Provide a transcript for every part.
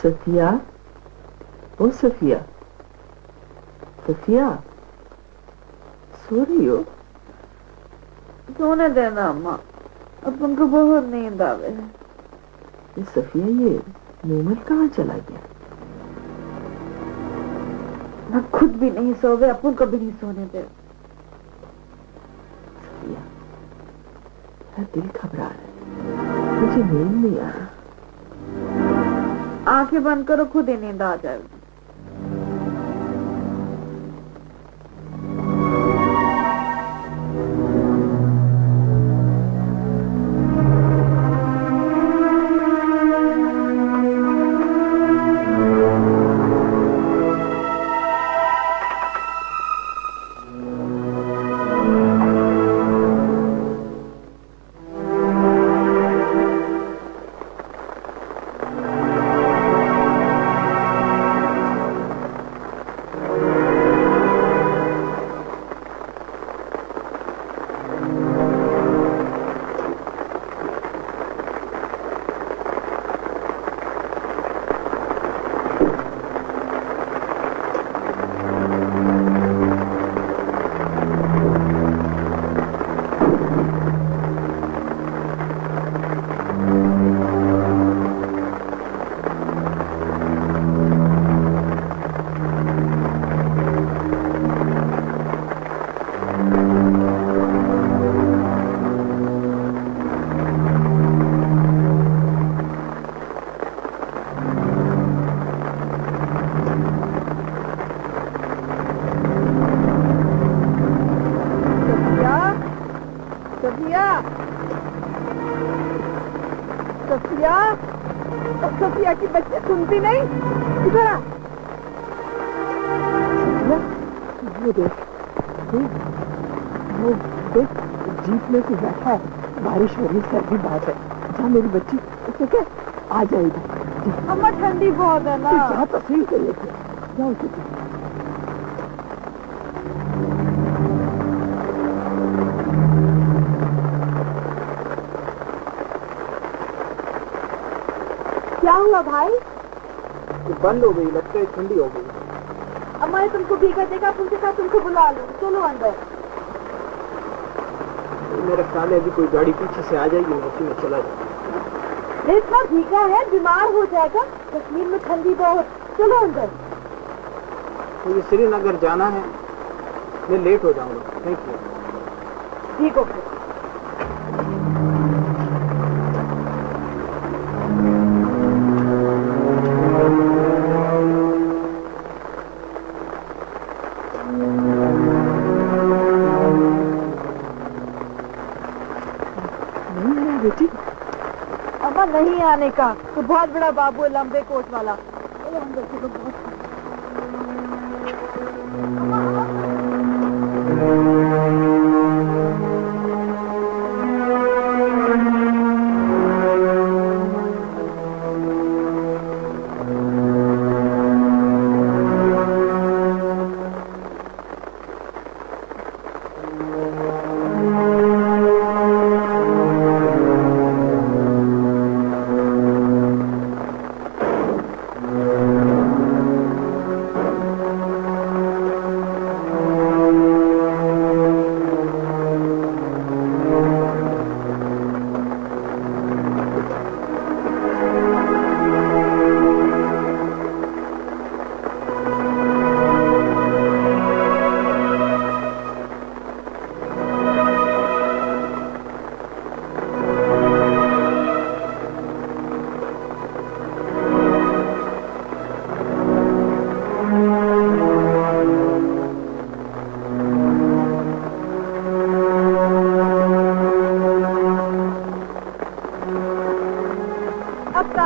सफिया, ओ सफिया, सफिया, सो रही हो? सोने देना अम्मा, अब उनको बहुत नींद आवे है। ये सफिया, ये मोमल कहाँ चला गया? मैं खुद भी नहीं सोवे, अपन को भी नहीं सोने दे। सफिया, मेरा दिल घबरा रहा है, मुझे नींद नहीं आ रही। आंखें बंद करो, खुद ही नींद आ जाएगी। सफिया की बच्चे सुनती नहीं, इधर आ। वो देख, वो देख, जीप में से बैठा है, बारिश हो रही, सर्दी बात है। जा मेरी बच्ची, उसे क्या, आ जाएगी। अम्मा ठंडी बहुत है ना। जा तो सही कर लेते, जाओ उसे। क्या हुआ भाई? बंद हो गई, लगता है ठंडी हो गई। अम्मा ने तुमको भीगा देखा, तुमके साथ तुमको बुला लो, चलो अंदर। मेरा ख्याल है अभी कोई गाड़ी पीछे से आ जाएगी, उसी में चला जाएगा। इतना भीगा है, बीमार हो जाएगा, कश्मीर में ठंडी बहुत, चलो अंदर। मुझे श्रीनगर जाना है, मैं लेट हो जाऊंगा। Thank you. ठीक हो फिर। अम्मा नहीं आने का, तो बहुत बड़ा बाबू है, लंबे कोट वाला। अंदर चलो, बहुत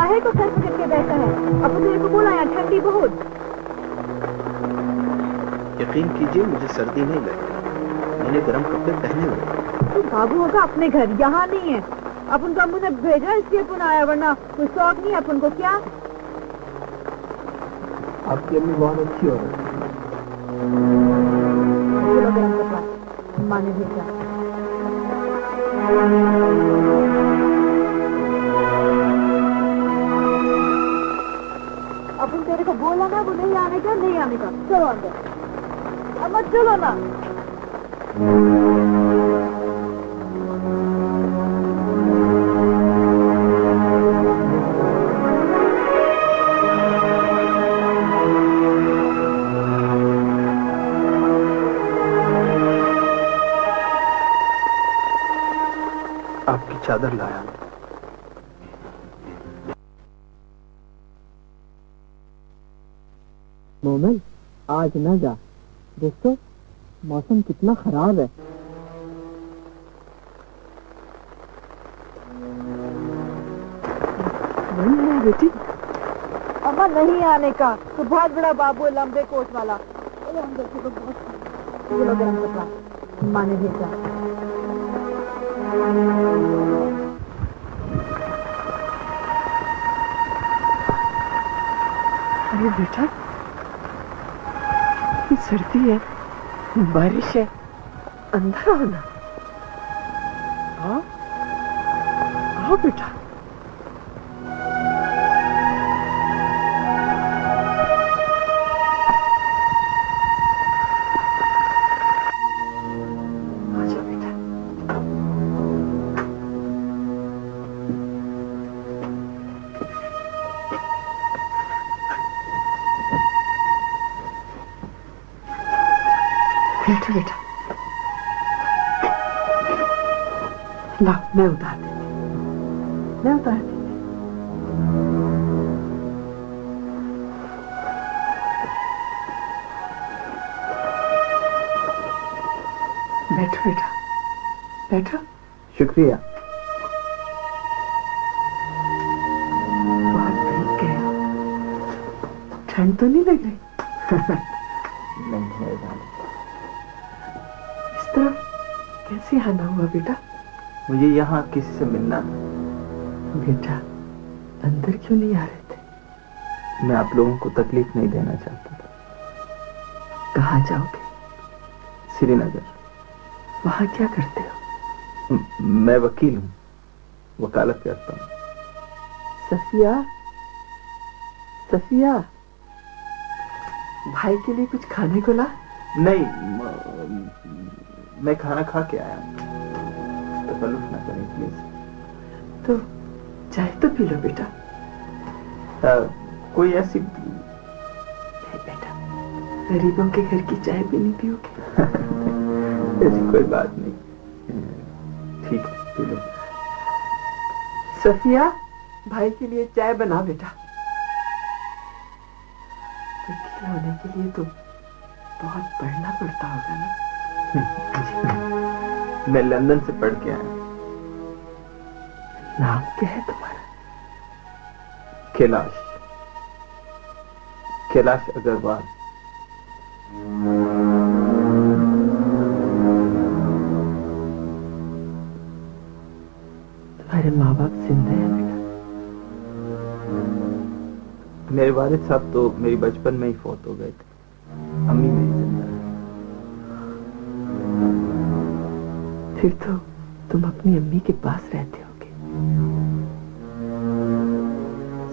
काहे को सर पकड़ के बैठा है? अब तेरे को बोला यहाँ ठंडी बहुत। यकीन कीजिए मुझे सर्दी नहीं लगती, मैंने गर्म कपड़े पहने हुए। तो बाबू होगा अपने घर, यहाँ नहीं है। अपन को अम्मू ने भेजा इसलिए अपन आया, वरना कोई शौक नहीं अपन को। क्या आपकी अम्मी बहुत अच्छी हो रही है। माँ ने भेजा। अपन तेरे को बोला ना वो नहीं आने का, नहीं आने का। चलो अंदर। अम्मा चलो ना। आपकी चादर लाया। मोमल आज न जा, दोस्तों मौसम कितना खराब है। नहीं है बेटी। अम्मा नहीं आने का, तो बहुत बड़ा बाबू है, लंबे कोट वाला। अंदर से तो बहुत गर्म कपड़ा माँ ने भेजा। अरे बेटा, सर्दी है, बारिश है, अंदर आओ ना। आओ आओ बेटा। आजा बेटा। बैठो बेटा। ला मैं उतार देती, मैं उतार देती। बैठो बेटा, बैठो। शुक्रिया। बहुत भीग गया, ठंड तो नहीं लग रही? नहीं है जाने। इस तरफ कैसे आना हुआ बेटा? मुझे यहाँ किसी से मिलना है। बेटा अंदर क्यों नहीं आ रहे थे? मैं आप लोगों को तकलीफ नहीं देना चाहता था। कहाँ जाओगे? श्रीनगर। वहाँ क्या करते हो? मैं वकील हूँ, वकालत करता हूँ। सफिया, सफिया, भाई के लिए कुछ खाने को ला। नहीं, मैं खाना खा के आया। तकल्लुफ ना करें प्लीज। तो चाय तो पी लो बेटा। कोई ऐसी नहीं बेटा, गरीबों के घर की चाय भी नहीं पियोगे? ऐसी कोई बात नहीं। ठीक है, पी लो। सफिया, भाई के लिए चाय बना बेटा। वकील होने के लिए तो बहुत पढ़ना पड़ता होगा ना? मैं लंदन से पढ़ के आया। नाम क्या है तुम्हारा? कैलाश, कैलाश अग्रवाल। तुम्हारे माँ बाप जिंदा हैं बेटा? मेरे वालिद साहब तो मेरी बचपन में ही फौत हो गए थे। अम्मी मेरी जिंदा है। फिर तो तुम अपनी अम्मी के पास रहते होगे।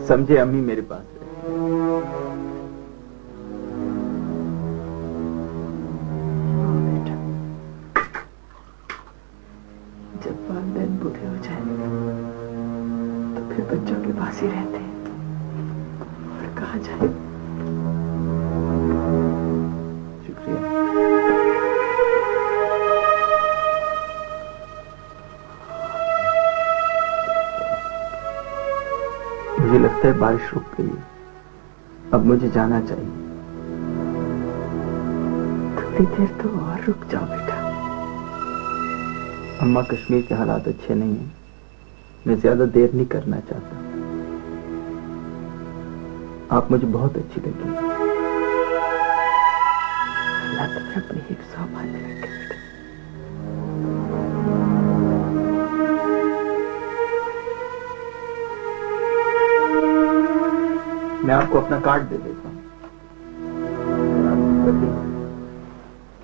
समझे, अम्मी मेरे पास रहती है। बेटा, जब वालिदैन बूढ़े हो जाएंगे तो फिर बच्चों के पास ही रहते हैं, और कहाँ जाए। शुक्रिया। मुझे लगता है बारिश रुक गई है, अब मुझे जाना चाहिए। थोड़ी देर तो और रुक जाओ बेटा। अम्मा, कश्मीर के हालात अच्छे नहीं हैं, मैं ज्यादा देर नहीं करना चाहता। आप मुझे बहुत अच्छी लगी। अल्लाह तुम्हें अपनी हिफ्ज़ और अमान में रखे बेटा। मैं आपको अपना कार्ड दे देता हूँ। कभी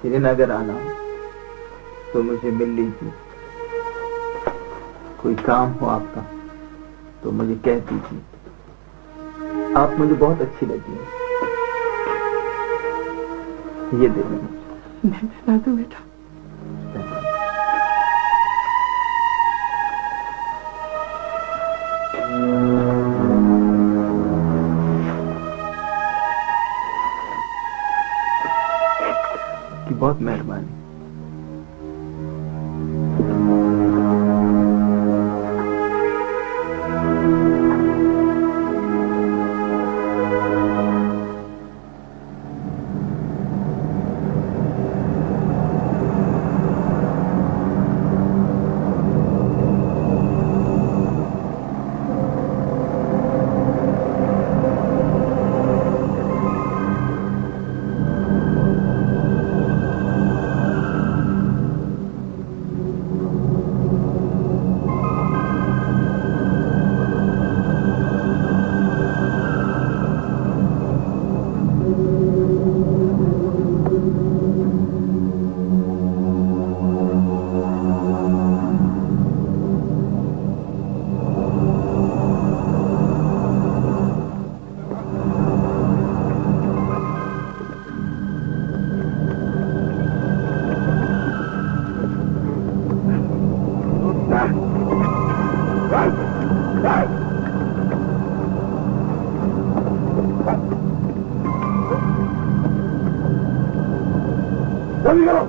श्रीनगर आना तो मुझे मिल लीजिए। कोई काम हो आपका तो मुझे कह दीजिए। आप मुझे बहुत अच्छी लगी। ये दे देना। नहीं ना तो बेटा। कि बहुत मेहरबानी। जल्दी करो।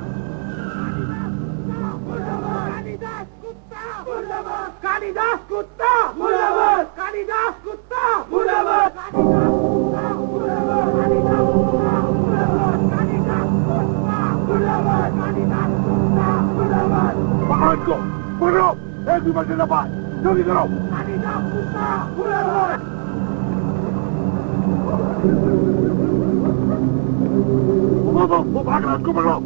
कालिदास कुत्ता मुर्दाबाद, कालिदास कुत्ता मुर्दाबाद, पकड़ को पकड़ो, एक भी बचे ना पाए। जल्दी करो। कालिदास कुत्ता मुर्दाबाद। वो भाग रहा है, उसको पकड़ो।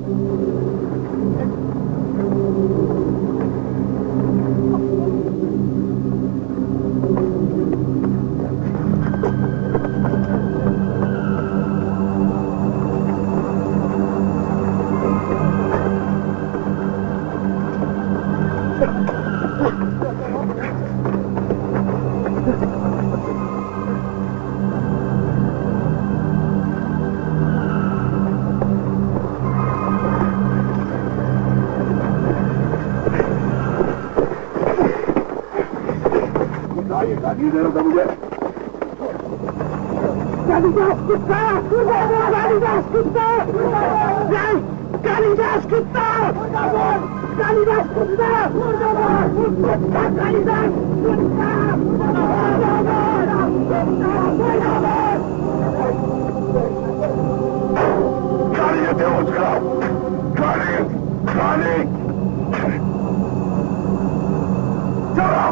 गाड़ी दे रहा था मुझे। कालिदास कुत्ता, कालिदास कुत्ता, कालिदास कुत्ता, कालिदास कुत्ता, कालिदास कुत्ता, गाड़ी दे उसका, गाड़ी, गाड़ी, चलो,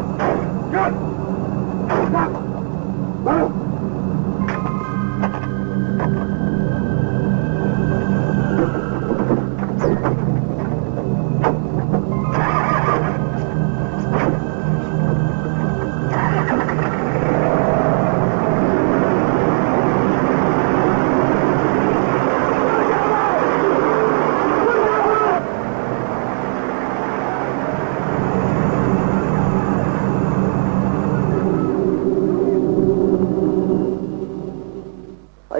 चल।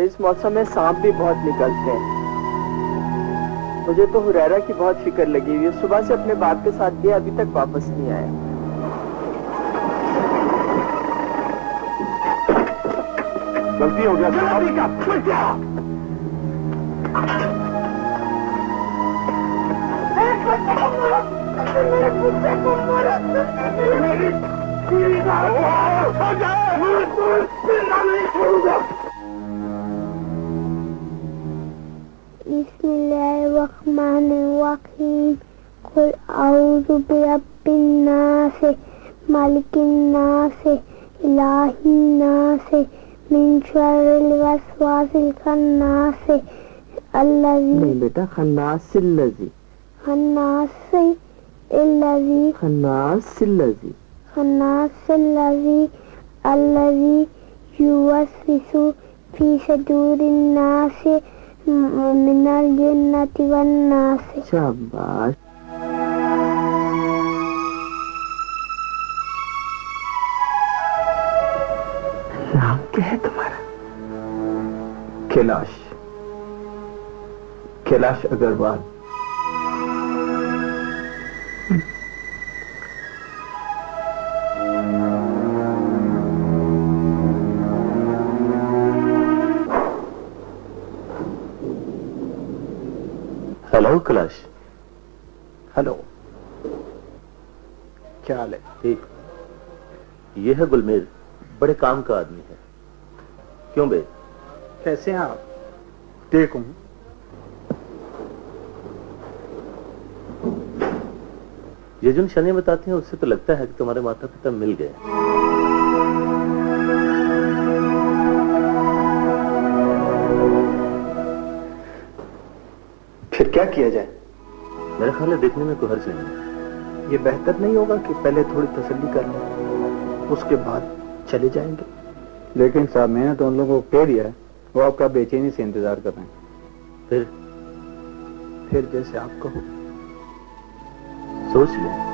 इस मौसम में सांप भी बहुत निकलते हैं। मुझे तो हुरैरा की बहुत फिक्र लगी हुई है। सुबह से अपने बाप के साथ गया, अभी तक वापस नहीं आया। गलती हो गया बिस्मिल्लाहिर्रहमानिर्रहीम। कुल औज़ु बिरब्बिन नास, मालिकिन नास, इलाहिन नास, मिन शर्रिल वस्वासिल खन्नास अल्लज़ी नहीं बेटा, खन्नासिल्लज़ी खन्नासिल्लज़ी खन्नासिल्लज़ी खन्नासिल्लज़ी अल्लज़ी युवस्विसु फी सदूरिन नास मिनल जिन्नति वन नास। शाबाश। नाम क्या है तुम्हारा? कैलाश, कैलाश अग्रवाल। हेलो कैलाश। हेलो, क्या हाल है? ठीक। ये है गुलमेर, बड़े काम का आदमी है। क्यों बे? कैसे हैं आप? ठीक हूँ। ये जो निशानियां बताते हैं उससे तो लगता है कि तुम्हारे माता पिता मिल गए। फिर क्या किया जाए? मेरे ख्याल है देखने में कोई हर्ज नहीं है। ये बेहतर नहीं होगा कि पहले थोड़ी तसल्ली कर लें, उसके बाद चले जाएंगे? लेकिन साहब मैंने तो उन लोगों को कह दिया है, वो आपका बेचैनी से इंतजार कर रहे हैं। फिर जैसे आप कहो। सोच ले।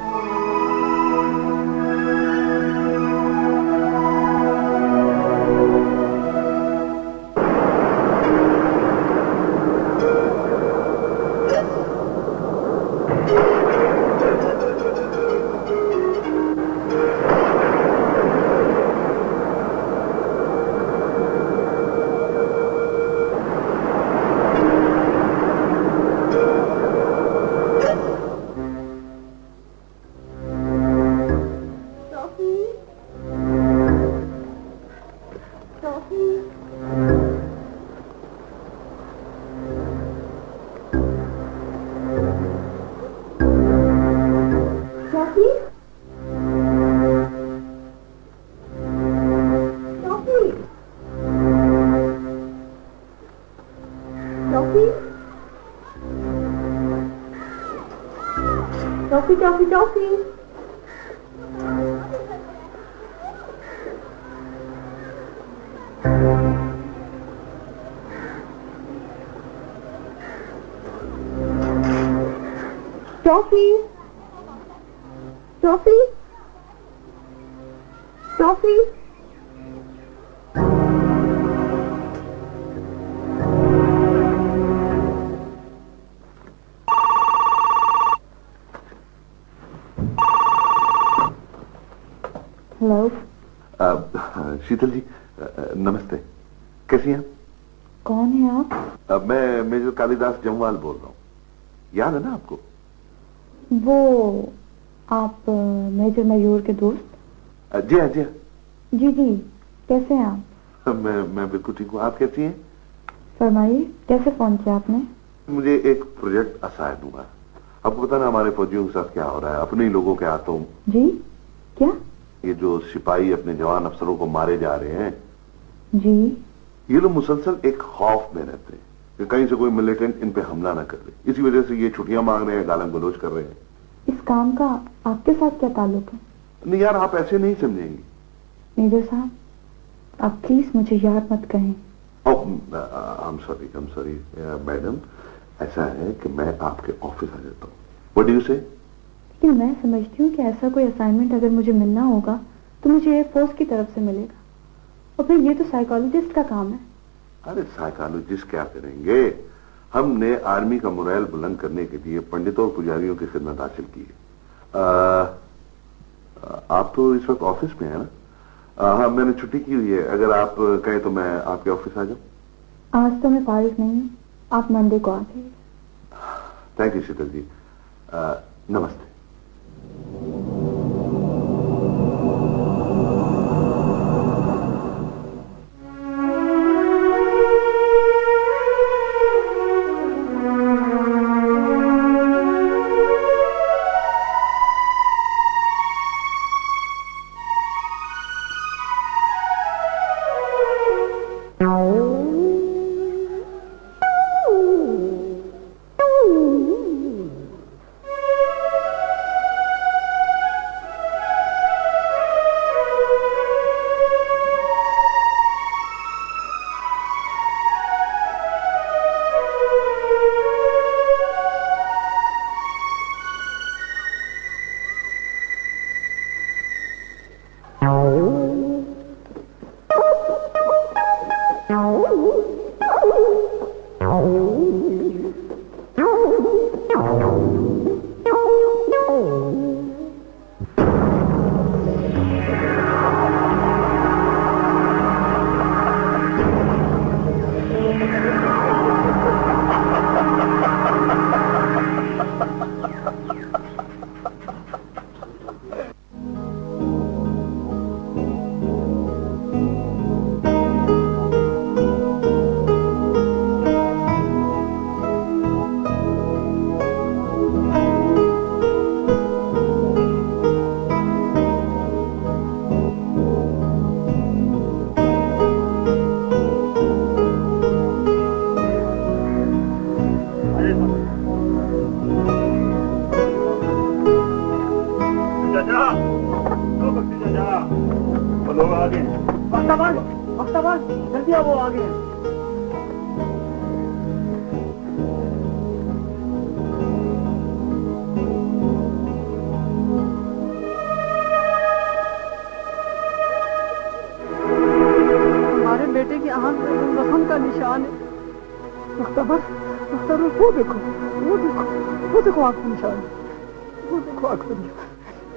Toffee. Toffee toffee toffee. Hello. Sheetal ji, नमस्ते। कैसी हैं? कौन है आप? मैं मेजर कालिदास जमवाल बोल रहा हूँ। याद है ना आपको? वो आप मेजर मयूर के दोस्त? जी हाँ, जी हाँ। जी जी, कैसे हैं आप? मैं बिल्कुल ठीक हूँ। आप कैसी हैं? फरमाइए, कैसे फोन किया आपने? मुझे एक प्रोजेक्ट असाइन हुआ। आपको पता ना हमारे फौजियों के साथ क्या हो रहा है, अपने ही लोगों के हाथों। जी क्या? ये जो सिपाही अपने जवान अफसरों को मारे जा रहे हैं जी, ये लोग मुसलसल एक खौफ में रहते हैं कि कहीं से कोई मिलिटेंट इन पे हमला ना कर ले। इसी वजह से ये छुट्टियां मांग रहे हैं, गालम गलोच कर रहे हैं। इस काम का आपके साथ क्या ताल्लुक है? नहीं यार, आप ऐसे नहीं समझेंगी। मेजर साहब, आप प्लीज मुझे यार मत कहें। आई एम सॉरी मैडम, ऐसा है कि मैं आपके ऑफिस आ जाता हूँ। व्हाट डू यू से? लेकिन मैं समझती हूँ कि ऐसा कोई असाइनमेंट अगर मुझे मिलना होगा तो मुझे एयरफोर्स की तरफ से मिलेगा, और फिर ये तो साइकोलॉजिस्ट का काम है। अरे साइकोलॉजिस्ट क्या करेंगे? हमने आर्मी का मोरल बुलंद करने के लिए पंडितों और पुजारियों की खिदमत हासिल की है। आप तो इस वक्त ऑफिस में है ना? हाँ, मैंने छुट्टी की हुई है। अगर आप कहें तो मैं आपके ऑफिस आ जाऊं। आज तो मैं फारिग नहीं हूँ, आप मंडे को आ जाइए। थैंक यू शीतल जी। नमस्ते। जल्दी आओ, वो आ गए। हमारे बेटे की आंख में जख्म का निशान है। मुख्तबर, वो देखो, वो देखो आंख का निशान, वो देखो आंख का निशान।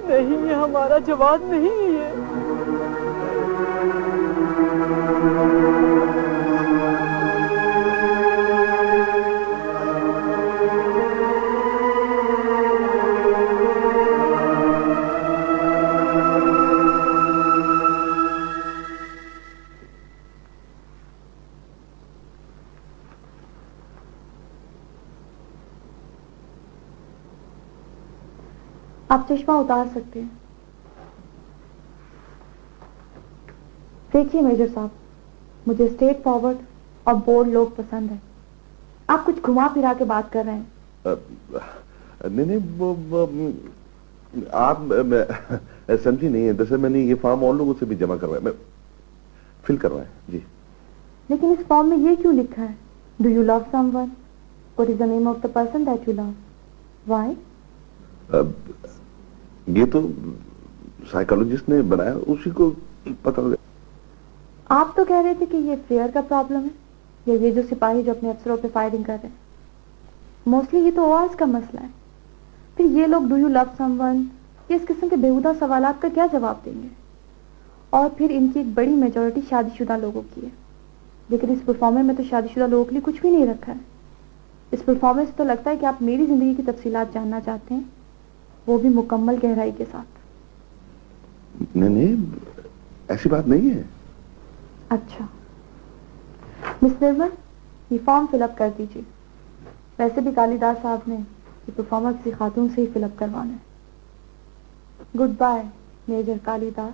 नहीं, ये हमारा जवाब नहीं है। आप चश्मा उतार सकते हैं। देखिए मेजर साहब, मुझे स्ट्रेट फॉरवर्ड और बोल्ड लोग पसंद हैं। आप कुछ घुमा फिरा के बात कर रहे हैं। नहीं, वो आप समझी नहीं है। दरअसल मैंने ये फॉर्म और लोगों से भी जमा करवाया, मैं फिल करवाया जी। लेकिन इस फॉर्म में ये क्यों लिखा है, do you love someone, what is the name of the person that you love, why? ये तो साइकोलॉजिस्ट ने बनाया, उसी को पता होगा। आप तो कह रहे थे कि ये फेयर का प्रॉब्लम है, या ये जो सिपाही जो अपने अफसरों पे फायरिंग कर रहे हैं। मोस्टली ये तो आवाज का मसला है। फिर ये लोग डू यू लव समवन, ये इस किस्म के बेहुदा सवालात का क्या जवाब देंगे? और फिर इनकी एक बड़ी मेजॉरिटी शादीशुदा लोगों की है, लेकिन इस परफॉर्मेंस में तो शादीशुदा लोगों के लिए कुछ भी नहीं रखा है। इस परफॉर्मेंस से तो लगता है कि आप मेरी जिंदगी की तफसीलात जानना चाहते हैं, वो भी मुकम्मल गहराई के साथ। नहीं, ऐसी बात नहीं है। अच्छा मिस निर्मल, ये फॉर्म फिलअप कर दीजिए। वैसे भी कालीदास साहब ने ये परफॉर्मेंस किसी खातून से ही फिलअप करवाना है। Goodbye major Kalidas.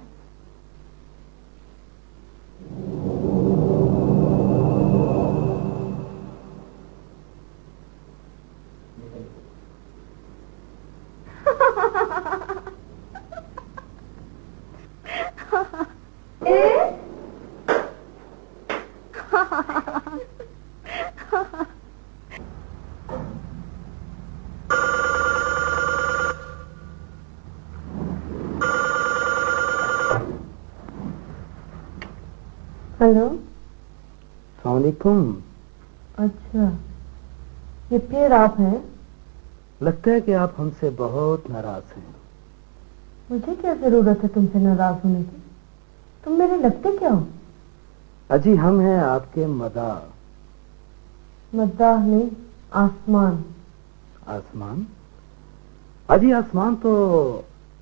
Hello, सलामुअलैकुम। अच्छा, ये फिर आप हैं? लगता है कि आप हमसे बहुत नाराज हैं। मुझे क्या जरूरत है तुमसे नाराज होने की? तुम मेरे लगते क्या हो? अजी हम हैं आपके मदाह। मद्दाह नहीं, आसमान। आसमान? अजी आसमान तो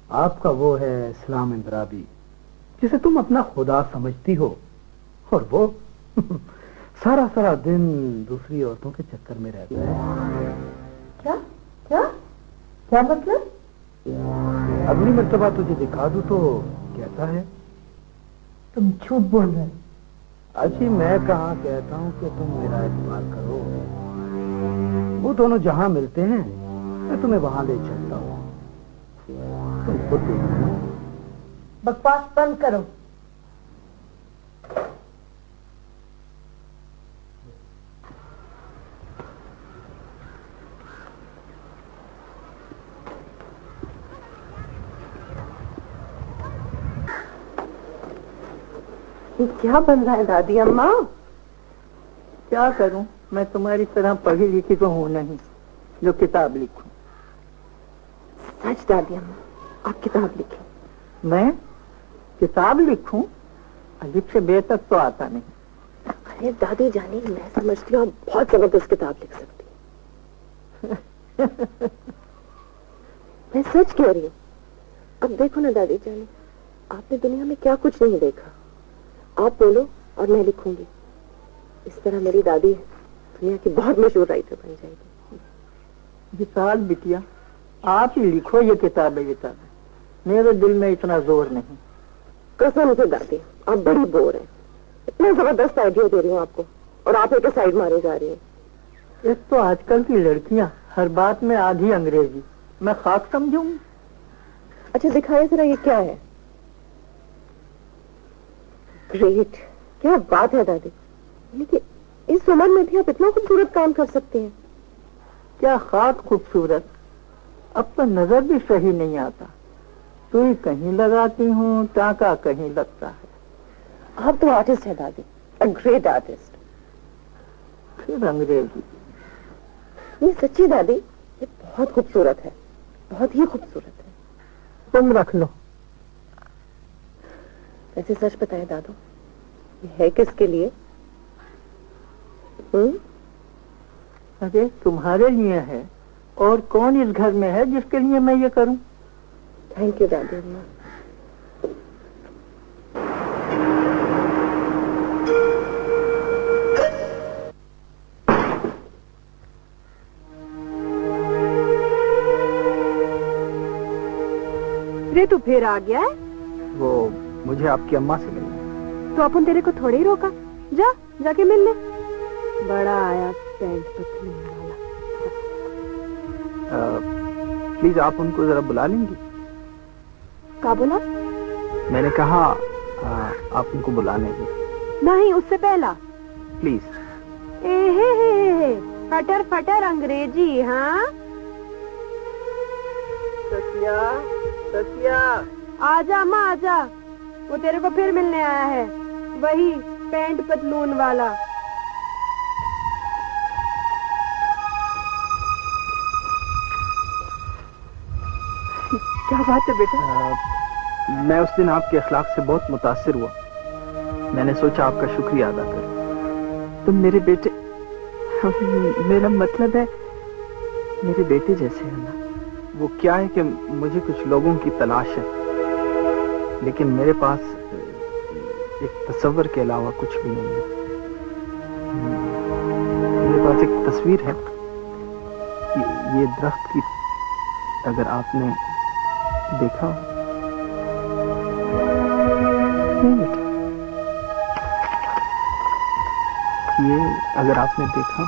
आपका वो है इस्लाम इंदराबी, जिसे तुम अपना खुदा समझती हो, और वो सारा सारा दिन दूसरी औरतों के चक्कर में रहता है। क्या क्या क्या मतलब? अगली मर्तबा तुझे दिखा दूं तो कहता है। तुम झूठ बोल रहे हो। अजी मैं कहाँ कहता हूँ कि तुम मेरा इस्तेमाल करो। वो दोनों जहाँ मिलते हैं मैं तुम्हें वहां ले चलता हूँ। तुम खुद देखो। बकवास बंद करो। ये क्या बन रहा है दादी अम्मा? क्या करूं, मैं तुम्हारी तरह पढ़ी लिखी तो हूं नहीं जो किताब लिखूं। सच दादी अम्मा, आप किताब लिखें। मैं किताब लिखूं? अलिफ से बे तक तो आता नहीं। अरे दादी जानी, मैं समझती हूँ आप बहुत जबरदस्त किताब लिख सकती हैं। मैं सच कह रही हूँ। अब देखो ना दादी जानी, आपने दुनिया में क्या कुछ नहीं देखा। आप बोलो और मैं लिखूंगी। इस तरह मेरी दादी दुनिया की बहुत मशहूर राइटर बन जाएगी। विशाल बिटिया, आप ही लिखो ये किताबें। मेरे दिल में इतना जोर नहीं। कसम से दादी, आप बड़ी बोर हैं। इतना जबरदस्त आइडिया दे रही हूँ आपको और आप एक साइड मारे जा रही हैं। एक तो आजकल की लड़कियां हर बात में आधी अंग्रेजी, मैं खाक समझूंगी। अच्छा दिखाइए जरा, ये क्या है? ग्रेट, क्या बात है दादी। लेकिन इस उम्र में भी आप इतना खूबसूरत काम कर सकते हैं। क्या खाक खूबसूरत, अब तो नजर भी सही नहीं आता। सुई कहीं लगाती हूँ, टाँका कहीं लगता है। आप तो आर्टिस्ट है दादी, अ ग्रेट आर्टिस्ट। फिर अंग्रेजी। ये सच्ची दादी, ये बहुत खूबसूरत है, बहुत ही खूबसूरत है। तुम रख लो। वैसे सच बताएं दादू, ये है किसके लिए? अरे तुम्हारे लिए है, और कौन इस घर में है जिसके लिए मैं ये करूं? थैंक यू दादी अम्मा। रे तू फिर आ गया है? वो मुझे आपकी अम्मा से मिलना। तो अपन तेरे को थोड़े ही रोका। जा जाके मिल ले। बड़ा आया पैंट पतलून वाला। प्लीज आप उनको जरा बुला लेंगी? का बोला? मैंने कहा आप उनको बुला लेंगे। नहीं, उससे पहला प्लीज। ए फटर फटर अंग्रेजी। हाँ सतिया, सतिया, आजा माँ आजा, वो तेरे को फिर मिलने आया है, वही पैंट पतलून वाला। क्या बात है बेटा? मैं उस दिन आपके अखलाक से बहुत मुतासिर हुआ। मैंने सोचा आपका शुक्रिया अदा करूं। तुम मेरे बेटे, मेरा मतलब है मेरे बेटे जैसे है ना। वो क्या है कि मुझे कुछ लोगों की तलाश है, लेकिन मेरे पास एक तस्वर के अलावा कुछ भी नहीं है। मेरे पास एक तस्वीर है। ये दरख्त की, अगर आपने देखा नहीं बेटा, ये अगर आपने देखा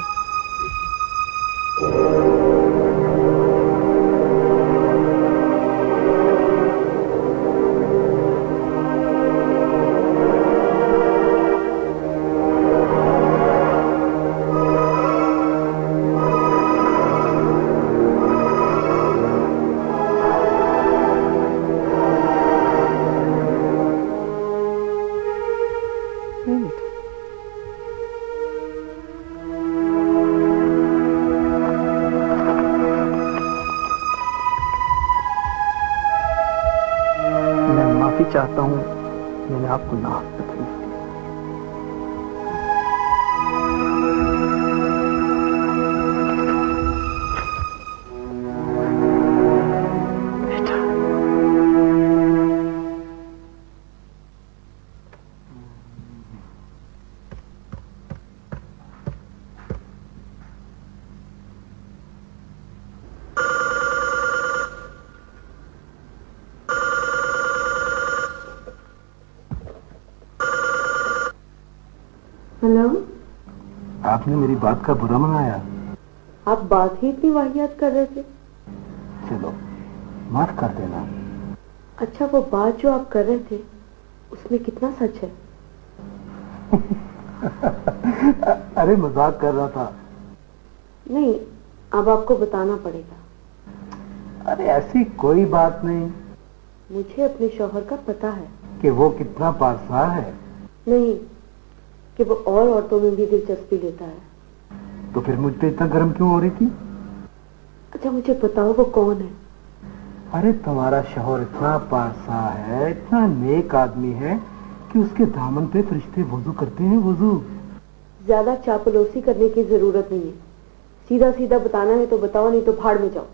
चाहता हूं मैंने आपको ना तकलीफ दी। हेलो। आपने मेरी बात का बुरा मनाया? आप बात ही इतनी वाहियात कर रहे थे। चलो माफ कर देना। अच्छा, वो बात जो आप कर रहे थे उसमें कितना सच है? अरे मजाक कर रहा था। नहीं, अब आपको बताना पड़ेगा। अरे ऐसी कोई बात नहीं। मुझे अपने शौहर का पता है कि वो कितना पासा है। नहीं, कि वो और औरतों में भी दिलचस्पी लेता है। तो फिर मुझ पे इतना गर्म क्यों हो रही थी? अच्छा मुझे बताओ वो कौन है? अरे तुम्हारा शौहर इतना पासा है, इतना नेक आदमी है कि उसके दामन पे फरिश्ते वुजू करते हैं। वुजू। ज्यादा चापलूसी करने की जरूरत नहीं है। सीधा सीधा बताना है तो बताओ, नहीं तो भाड़ में जाओ।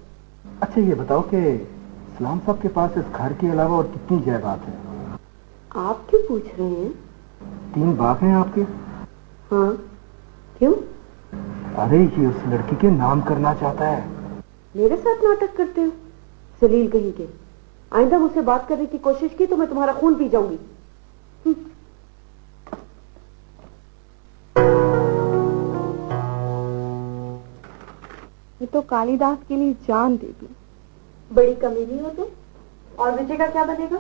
अच्छा ये बताओ कि सलाम साहब के पास इस घर के अलावा और कितनी जायदाद है? आप क्यों पूछ रहे हैं? 3 बाग हैं आपके? हाँ, क्यों? अरे ये उस लड़की के नाम करना चाहता है। मेरे साथ नाटक करते हो जलील कहीं के। आइंदा मुझसे बात करने की कोशिश की तो मैं तुम्हारा खून पी जाऊंगी। ये तो कालिदास के लिए जान दे दी। बड़ी कमीनी हो तुम। और विजय का क्या बनेगा?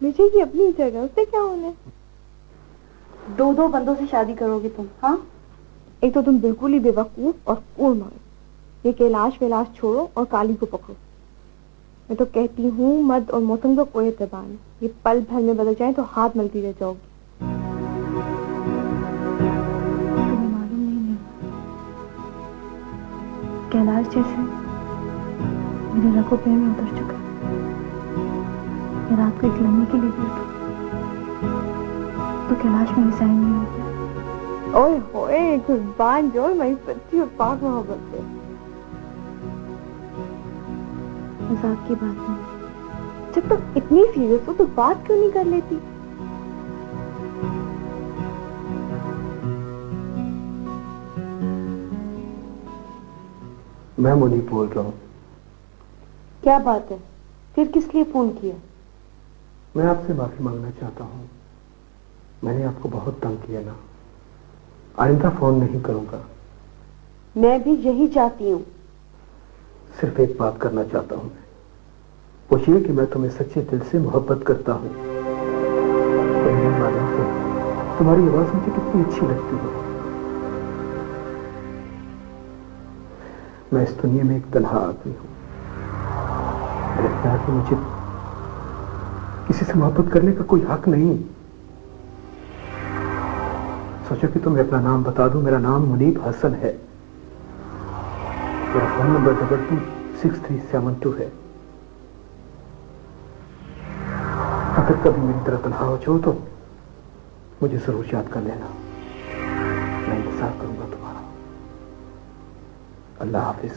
विजय की अपनी जगह, उससे क्या होने। 2 बंदों से शादी करोगे तुम? हाँ, एक तो तुम बिल्कुल ही बेवकूफ और कूड़मार। ये कैलाश वैलाश छोड़ो और काली को पकड़ो। मैं तो कहती हूँ मर्द और मौसम का कोई एतबार नहीं। ये पल भर में बदल जाए तो हाथ मलती रह जाओगी। तुम्हें मालूम नहीं कैलाश जैसे मेरे रगों पे में उतर चुका है। मैं रात को एक लम्हे के लिए भी उठूं तो कैलाश में भी सहन नहीं होता। ओए होए, कुर्बान जो मेरी सच्ची और पाक मोहब्बत है। मजाक की बात नहीं। जब तुम इतनी सीरियस हो तो बात क्यों नहीं कर लेती? मैं मुनीब बोल रहा हूँ। क्या बात है? फिर किस लिए फोन किया? मैं आपसे माफी मांगना चाहता हूँ। मैंने आपको बहुत तंग किया ना। आइंदा फोन नहीं करूंगा। मैं भी यही चाहती हूँ। सिर्फ एक बात करना चाहता हूँ। वो ये कि मैं तुम्हें सच्चे दिल से मोहब्बत करता हूँ। तुम्हारी आवाज मुझे कितनी अच्छी लगती है। मैं इस दुनिया में एक तन्हा आदमी हूँ। लगता है कि मुझे किसी से मोहब्बत करने का कोई हक नहीं। सोचो कि तुम्हें अपना नाम बता दूं। मेरा नाम मुनीब हसन है। मेरा फोन नंबर 226372 है। अगर कभी मेरी तरह तन्हा हो जाओ तो मुझे जरूर याद कर लेना। मैं इंतजार करूंगा तुम्हारा। अल्लाह हाफिज।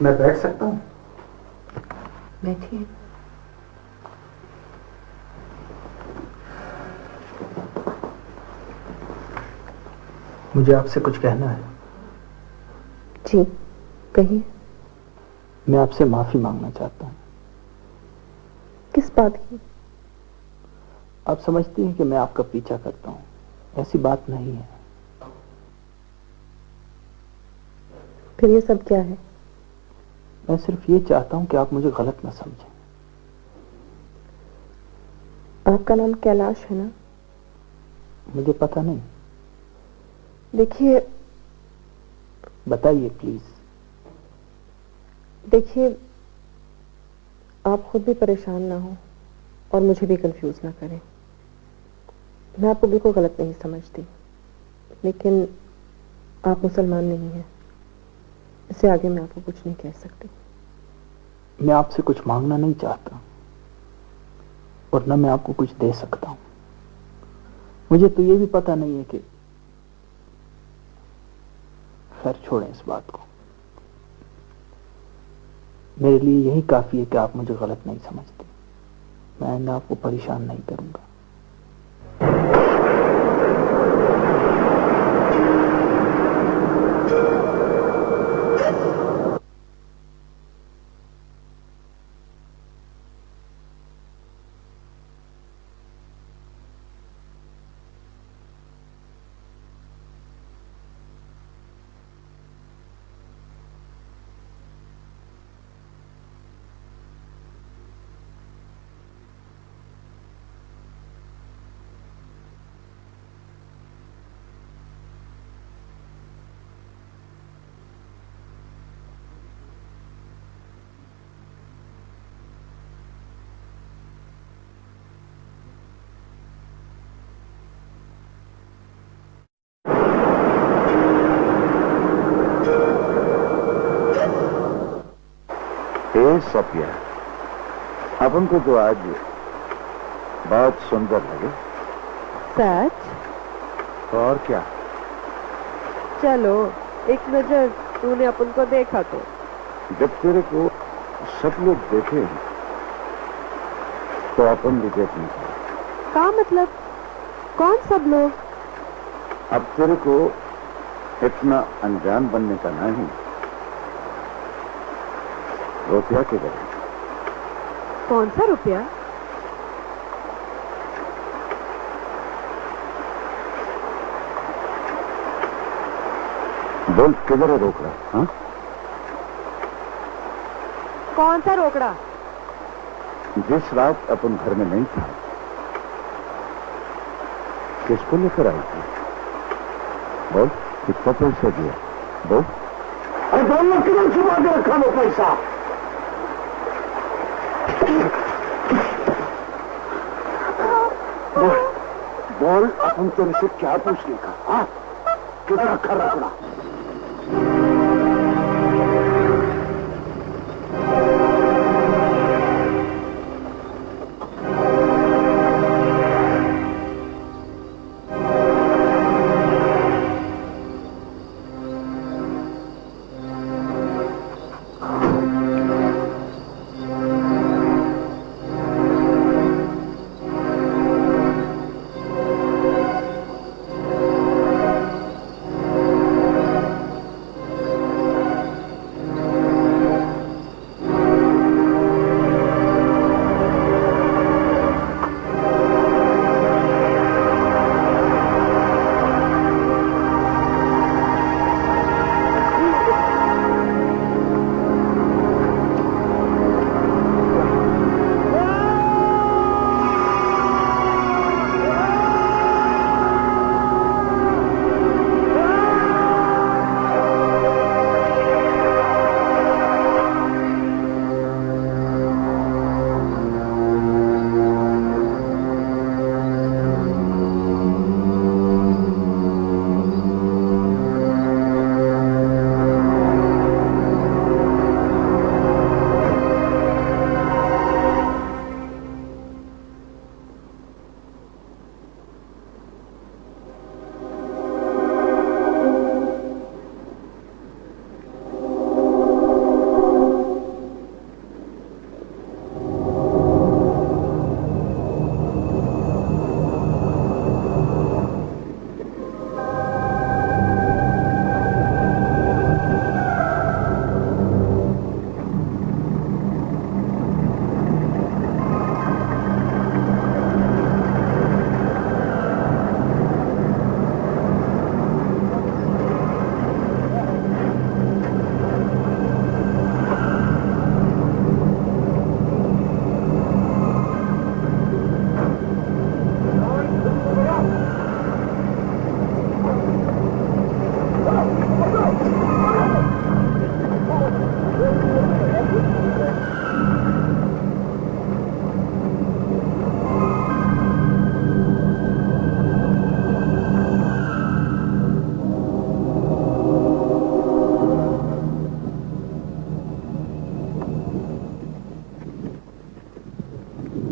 मैं बैठ सकता हूँ? बैठिए। मुझे आपसे कुछ कहना है। जी कहिए। मैं आपसे माफी मांगना चाहता हूँ। किस बात की? आप समझती हैं कि मैं आपका पीछा करता हूँ, ऐसी बात नहीं है। फिर ये सब क्या है? मैं सिर्फ ये चाहता हूँ कि आप मुझे गलत ना समझें। आपका नाम कैलाश है ना? मुझे पता नहीं। देखिए बताइए प्लीज। देखिए, आप खुद भी परेशान ना हो और मुझे भी कंफ्यूज ना करें। मैं आपको बिल्कुल गलत नहीं समझती, लेकिन आप मुसलमान नहीं हैं। इससे आगे मैं आपको कुछ नहीं कह सकती। मैं आपसे कुछ मांगना नहीं चाहता और न मैं आपको कुछ दे सकता हूं। मुझे तो ये भी पता नहीं है कि, खैर छोड़ें इस बात को। मेरे लिए यही काफी है कि आप मुझे गलत नहीं समझते। मैं आइंदा आपको परेशान नहीं करूंगा। सफिया, अपन को तो आज बहुत सुंदर लगे। सच? और क्या? चलो एक नजर तूने अपन को देखा तो। जब तेरे को सब लोग देखे तो अपन भी देखने का। क्या मतलब? कौन सब लोग? अब तेरे को इतना अनजान बनने का नहीं। रुपया किधर है? कौन सा रुपया? बोल किधर है रोकड़ा? हाँ? कौन सा रोकड़ा? जिस रात अपन घर में नहीं था, किसको लेकर आई थी? बोल कितना पैसा दिया? बोल। अरे दोनों किधर छुपा के रखा वो पैसा? बोल अपन तेरे से क्या पूछने का? हाँ, किधर रखा रखना?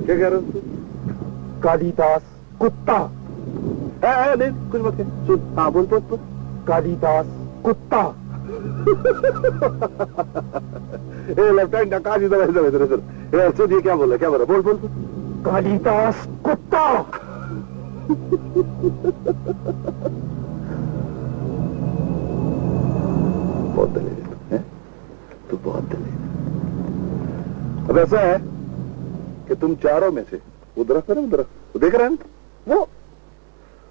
क्या कह रहे हो? कालिदास कुत्ता। नहीं कुछ मत कह, सुन। हाँ बोल बोल बोल। कालिदास कुत्ता। लेफ्टिनेंट आकाश इधर इधर इधर इधर। सुन ये क्या बोला बोल बोल बोल। कालिदास कुत्ता। बहुत दलेर है तू, बहुत दलेर। अब ऐसा है कि तुम चारों में से उधर वो देख रहे हैं वो,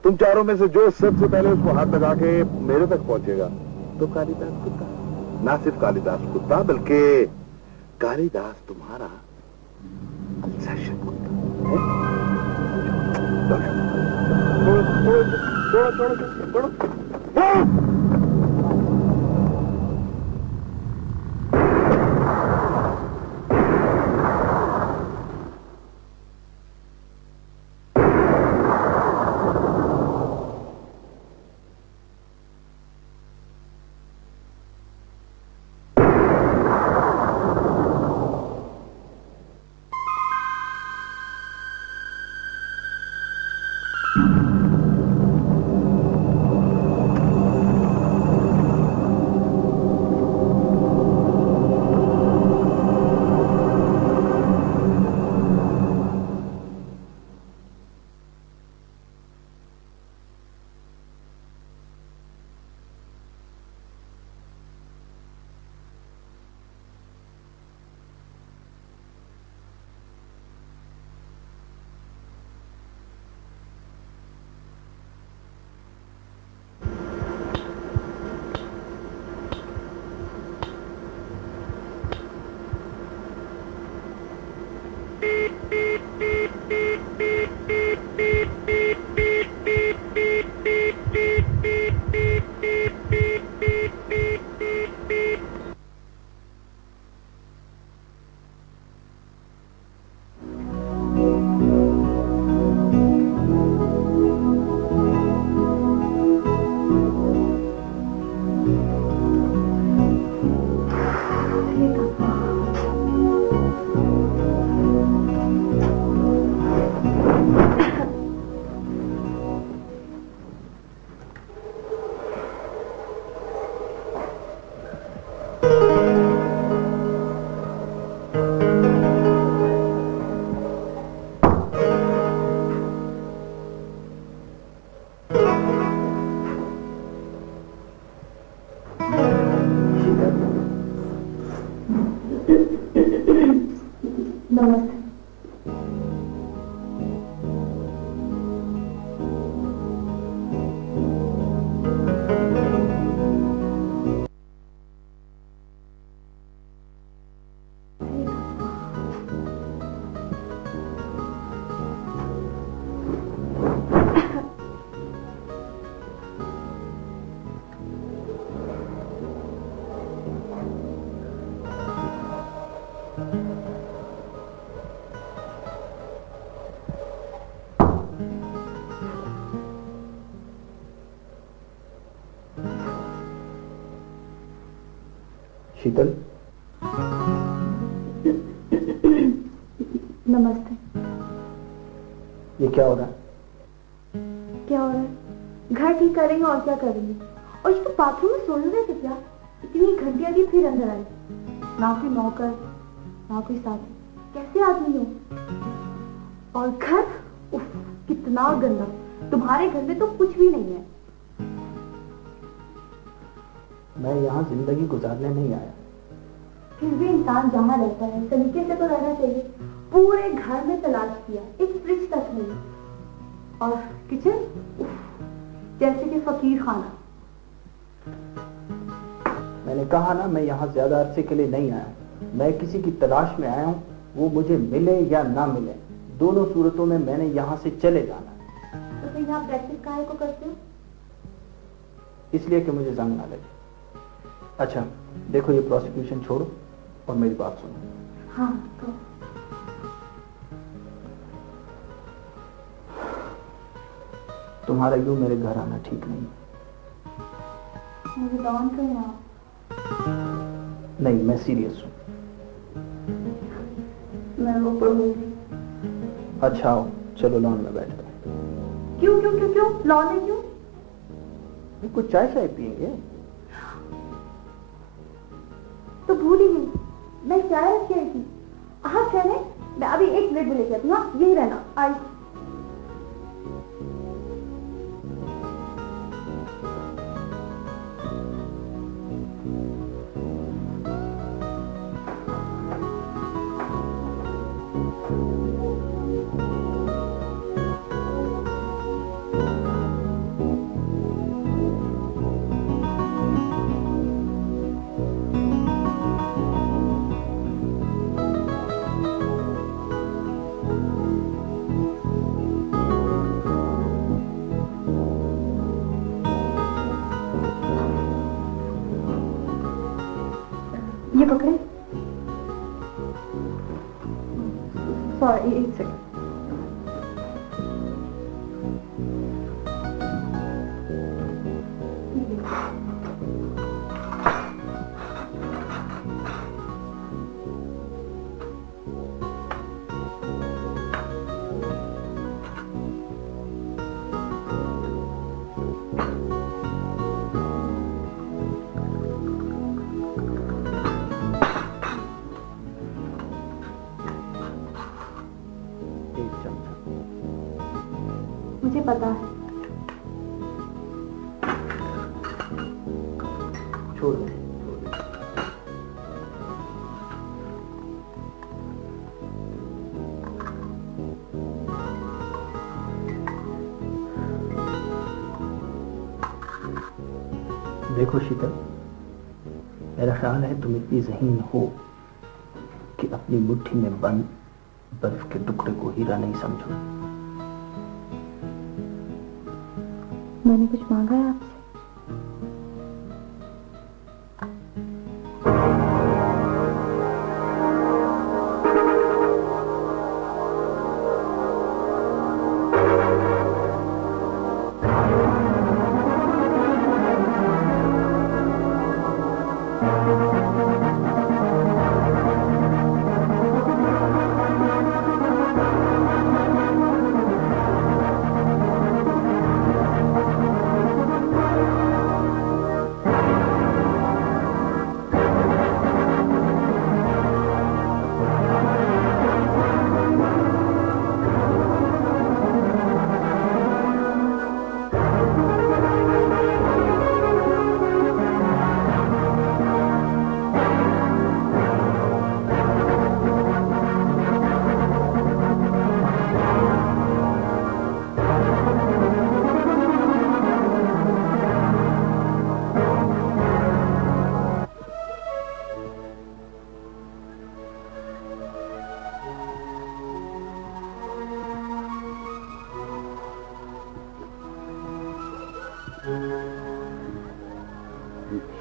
तुम चारों में से जो सबसे पहले उसको हाथ लगा के मेरे तक पहुंचेगा तो कालिदास कुत्ता। ना सिर्फ कालिदास कुत्ता बल्कि कालिदास तुम्हारा अल्सेशन कुत्ता है। छोड़ो। शीतल, नमस्ते। ये क्या हो रहा है? क्या हो रहा है? घर ठीक करेंगे और क्या करेंगे। और ये तो बाथरूम में सोने रहे थे क्या? इतनी घंटिया की फिर अंदर आई। ना कोई नौकर ना कोई साथी, कैसे आदमी हो? और घर, उफ, कितना गंदा। तुम्हारे घर में तो कुछ भी नहीं है। मैं यहाँ जिंदगी गुजारने नहीं आया। फिर भी इंसान जहाँ रहता है सलीके से तो रहना चाहिए। पूरे घर में तलाश किया, एक फ्रिज तक नहीं। और किचन, उफ, जैसे कि फकीर खाना। मैंने कहा ना, मैं यहाँ ज्यादा अरसे के लिए नहीं आया। मैं किसी की तलाश में आया हूँ, वो मुझे मिले या ना मिले, दोनों सूरतों में मैंने यहाँ से चले जाना है। तो फिर यहाँ प्रैक्टिस काहे को करते हो? इसलिए कि मुझे जंग ना लगे। अच्छा देखो, ये प्रोसिक्यूशन छोड़ो और मेरी बात सुनो। हाँ तो तुम्हारा यूं मेरे घर आना ठीक नहीं। मुझे लॉन तो यहाँ। नहीं, मैं सीरियस हूँ। मैं वो पढ़ूंगी। अच्छा आओ, चलो लॉन में बैठते हैं। क्यों क्यों क्यों क्यों लॉन में क्यों? कुछ चाय शाय पियेंगे। तो भूल ही गई, मैं चाय रख के आई थी। आप चले, मैं अभी 1 मिनट में लेके आती हूँ, यही रहना। आई ये पकड़े। Sorry, 1 second. मुझे पता है। छोड़ दो। देखो शीतल, मेरा ख्याल है तुम इतनी ज़हीन हो कि अपनी मुट्ठी में बंद बर्फ के टुकड़े को हीरा नहीं समझो। मैंने कुछ मांगा है आपसे?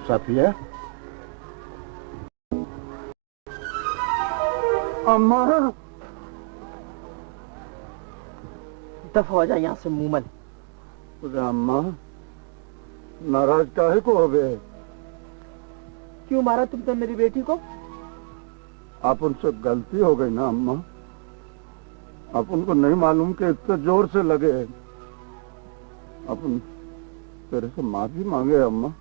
साफिया, अम्मा, दफा हो जाए यहाँ से मूमल। अम्मा नाराज काहे को हो गए? क्यों मारा तुमने मेरी बेटी को? आप उनसे गलती हो गई ना अम्मा। आप उनको नहीं मालूम कि इतने जोर से लगे। अपन तेरे से माफी मांगे अम्मा,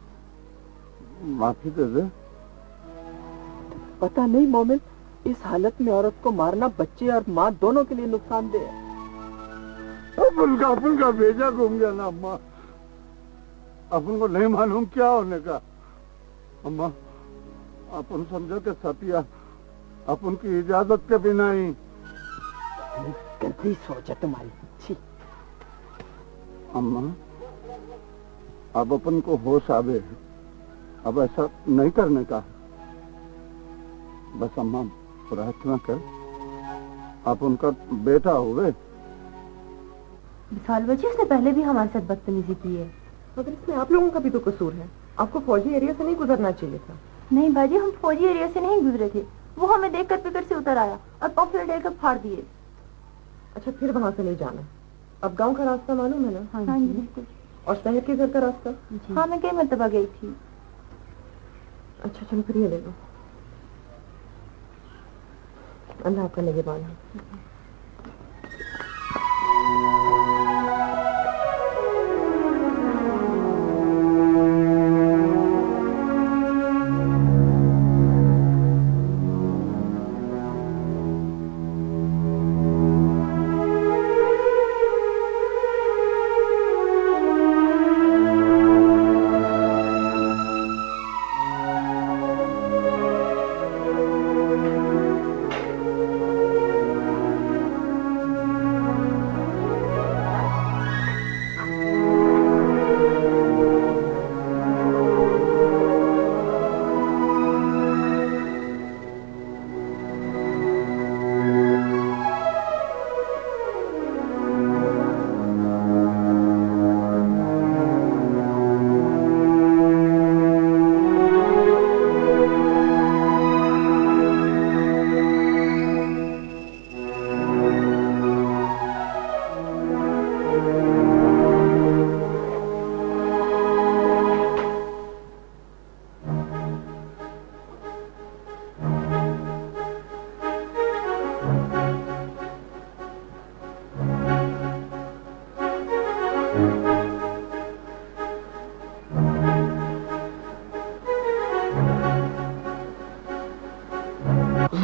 माफी दे दे। पता नहीं मोमिन, इस हालत में औरत को मारना बच्चे और माँ दोनों के लिए नुकसानदेह है। अपन का भेजा घूम गया ना अम्मा। अपन को नहीं मालूम क्या होने का। अम्मा अपन समझो कि सतिया अपन की इजाजत के बिना ही। गंदी सोच है तुम्हारी। छी। अम्मा अब अपन को होश आवे, अब ऐसा नहीं करने का। बस अम्मा प्रार्थना कर, आप उनका बेटा हुए। विशाल बच्ची, उसने पहले भी हमारे साथ बदतमीजी की है। मगर इसमें आप लोगों का भी तो कसूर है। आपको फौजी एरिया से नहीं गुजरना चाहिए था। नहीं बाजी, हम फौजी एरिया से नहीं गुजरे थे। वो हमें देखकर पिकर से उतर आया और पॉपुलर डेल कर फाड़ दिए। अच्छा, फिर वहां से नहीं जाना। अब गांव का रास्ता मालूम है ना? हाँ जी बिल्कुल। और शहर के घर का रास्ता? हाँ, मैं कई मरतबा गई थी। अच्छा चलो फिर ये ले लो। अल्लाह आपका निगहबान है।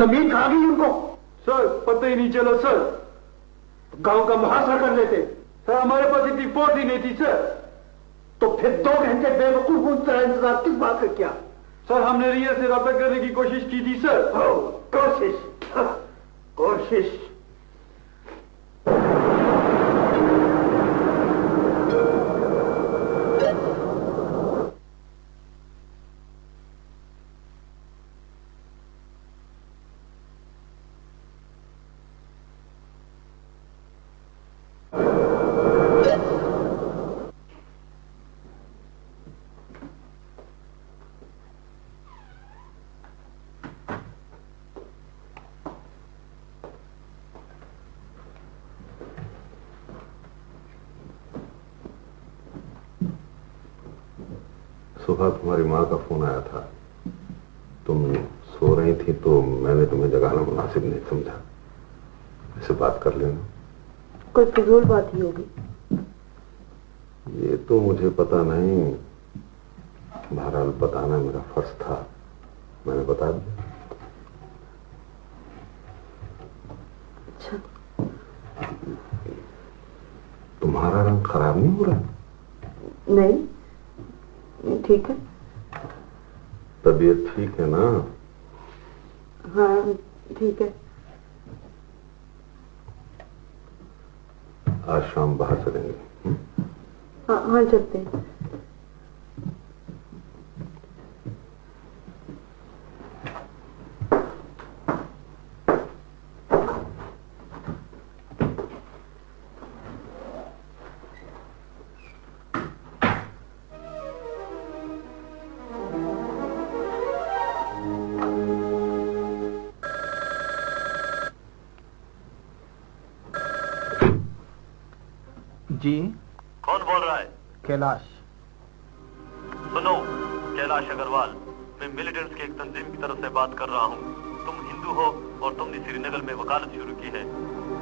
जमीन कहाँ गई उनको? सर पता ही नहीं चला सर। गांव का मुहासरा कर लेते सर, हमारे पास इतनी फोर्स ही नहीं थी सर। तो फिर 2 घंटे बेवकूफ तरह इंतजार किस बात का किया? सर हमने रिया से रब्ता करने की कोशिश की थी सर। कोशिश सुबह तुम्हारी माँ का फोन आया था। तुम सो रही थी तो मैंने तुम्हें जगाना मुनासिब नहीं समझा। ऐसे बात कर लेना। कोई फिजूल बात ही होगी। ये तो मुझे पता नहीं, बहरहाल बताना मेरा फर्ज था, मैंने बता दिया। अच्छा, तुम्हारा रंग खराब नहीं हो रहा? नहीं ठीक है। तबीयत ठीक है ना? हाँ ठीक है। आज शाम बाहर चलेंगे। हाँ चलते हैं। जी कौन बोल रहा है? कैलाश। सुनो कैलाश अग्रवाल, मैं मिलिटेंट्स की एक तंजीम की तरफ से बात कर रहा हूँ। तुम हिंदू हो और तुमने श्रीनगर में वकालत शुरू की है।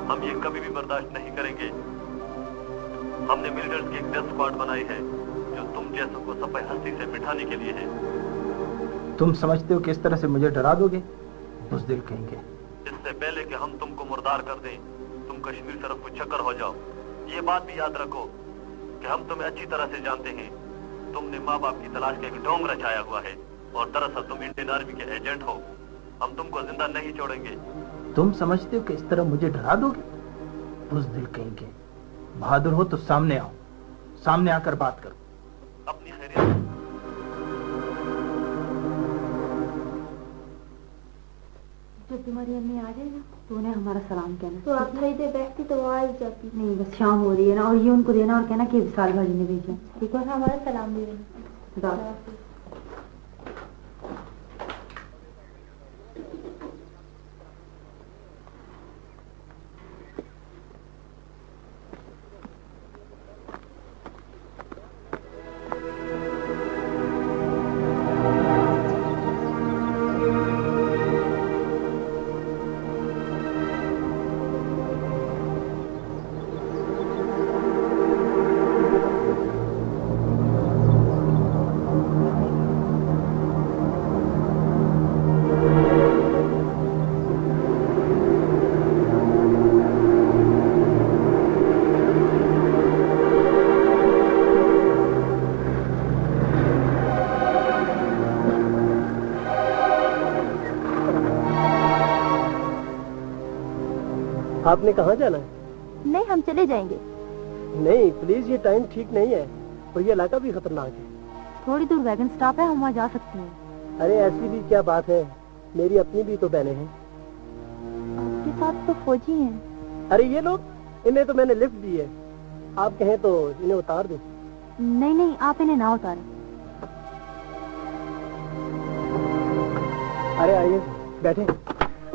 हम ये कभी भी बर्दाश्त नहीं करेंगे। हमने मिलिटेंट्स की एक डेथ स्क्वाड बनाई है जो तुम जैसों को सफाई हस्ती से मिटाने के लिए है। तुम समझते हो किस तरह से मुझे डरा दोगे? बुज़दिल कहेंगे। इससे पहले कि हम तुमको मुर्दार कर दें, तुम कश्मीर तरफ को चक्कर हो जाओ। ये बात भी याद रखो कि हम तुम्हें अच्छी तरह से जानते हैं। तुमने माँ बाप की तलाश का एक ढोंग रचाया हुआ है और दरअसल तुम इंडियन आर्मी के एजेंट हो। हम तुमको जिंदा नहीं छोड़ेंगे। तुम समझते हो कि इस तरह मुझे डरा दोगे? बुज़दिल कहेंगे। बहादुर हो तो सामने आओ, सामने आकर बात करो। अपनी खैरियत। जब तुम्हारी अम्मी आ जाए ना तो उन्हें हमारा सलाम कहना। तो आप थोड़ी देर बैठती तो वो आ ही जाती। नहीं बस शाम हो रही है ना, और ये उनको देना और कहना कि विशाल भाजी ने भेजा। ठीक है, हमारा सलाम भी देना। आपने कहाँ जाना है? नहीं, हम चले जाएंगे। नहीं प्लीज, ये टाइम ठीक नहीं है और ये इलाका भी खतरनाक है। थोड़ी दूर वैगन स्टॉप है, हम वहाँ जा सकते हैं। अरे ऐसी भी क्या बात है, मेरी अपनी भी तो बहनें हैं। आपके साथ तो फौजी हैं। अरे ये लोग, इन्हें तो मैंने लिफ्ट दी है। आप कहें तो इन्हें उतार दूं। नहीं नहीं, आप इन्हें ना उतारें। अरे आइए बैठे,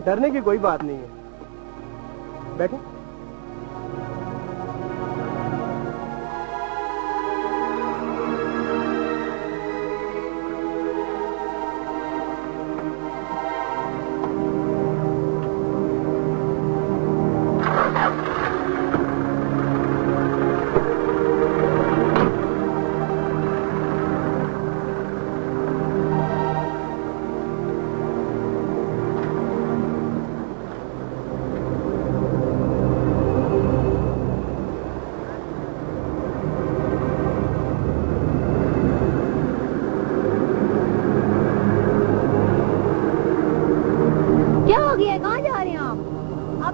डरने की कोई बात नहीं है, बैठे।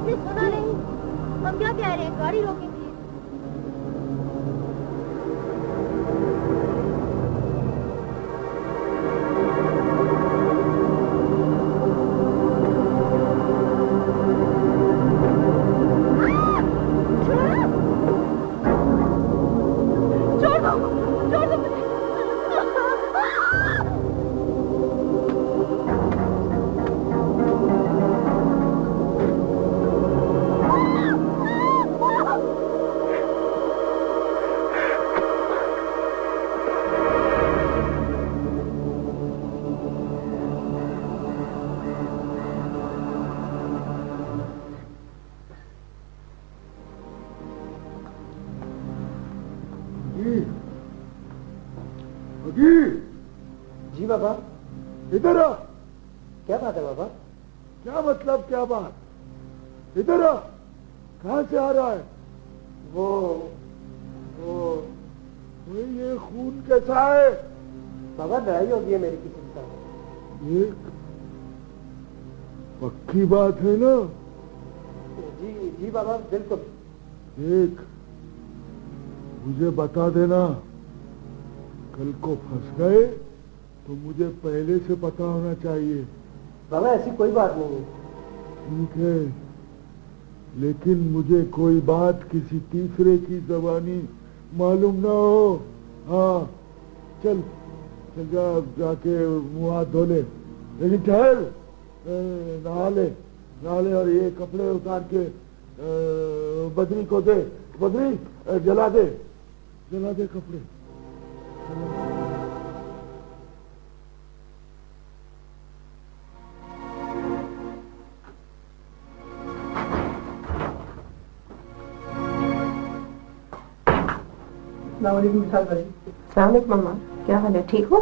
आपने सुना नहीं? हम क्या कह रहे हैं? गाड़ी रोकेंगे। जी बाबा। इधर आ। क्या बात है बाबा? क्या मतलब क्या बात? इधर आ। कहाँ से आ रहा है? वो ये खून कैसा है? बाबा लड़ाई हो गई है मेरी किसी के साथ। एक पक्की बात है ना? जी जी बाबा बिल्कुल। एक मुझे बता देना, कल को फंस गए तो मुझे पहले से पता होना चाहिए। बाबा ऐसी कोई बात नहीं है। ठीक है, लेकिन मुझे कोई बात किसी तीसरे की ज़बानी मालूम ना हो। हाँ चल चल जाके मुँह हाथ धो ले, लेकिन ठहर, नहा ले और ये कपड़े उतार के बद्री को दे। बद्री जला दे कपड़े। विशाल भाई। सलाम मम्मा, क्या हाल है? ठीक हो?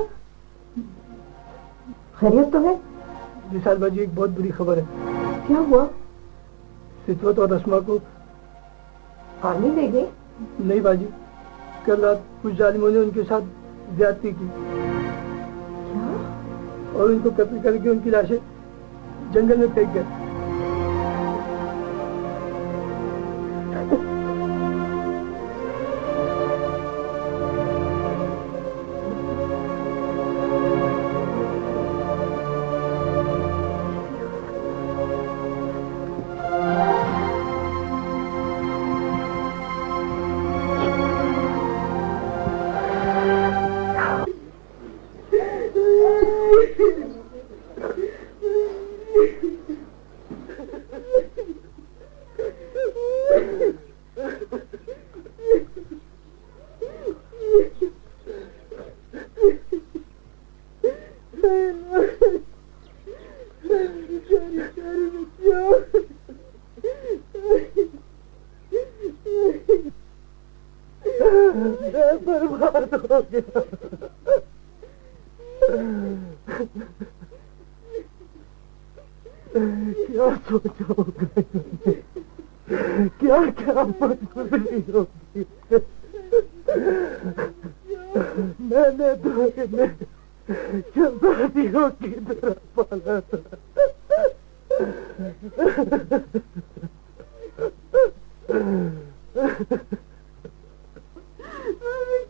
खैरियत तो है? विशाल भाई एक बहुत बुरी खबर है। क्या हुआ? सितवत और रस्मा को आर्मी ले गई? नहीं बाजी, कल रात कुछ जालिमों ने उनके साथ ज्यादती की। क्या? और उनको कत्ल करके उनकी लाशें जंगल में फेंक गए। क्या सोचा होगा, क्या क्या मजबूरी होगी। मैंने तो इन्हें शहजादियों की तरह पाला था।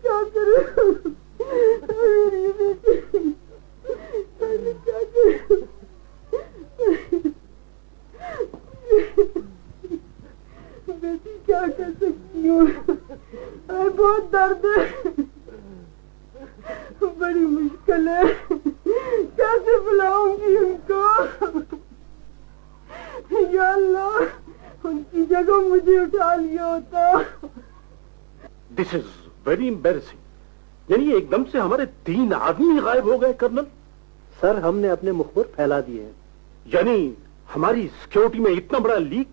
क्या करूं? मेरी बेटी, क्या करूं? बेटी क्या कर सकती हूँ? बहुत दर्द है, बड़ी मुश्किल है, कैसे बुलाऊंगी उनको? या अल्लाह, उनकी जगह मुझे उठा लिया होता। This is very embarrassing. यानी एकदम से हमारे 3 आदमी गायब हो गए कर्नल। सर हमने अपने मुखबिर फैला दिए हैं। यानी हमारी सिक्योरिटी में इतना बड़ा लीक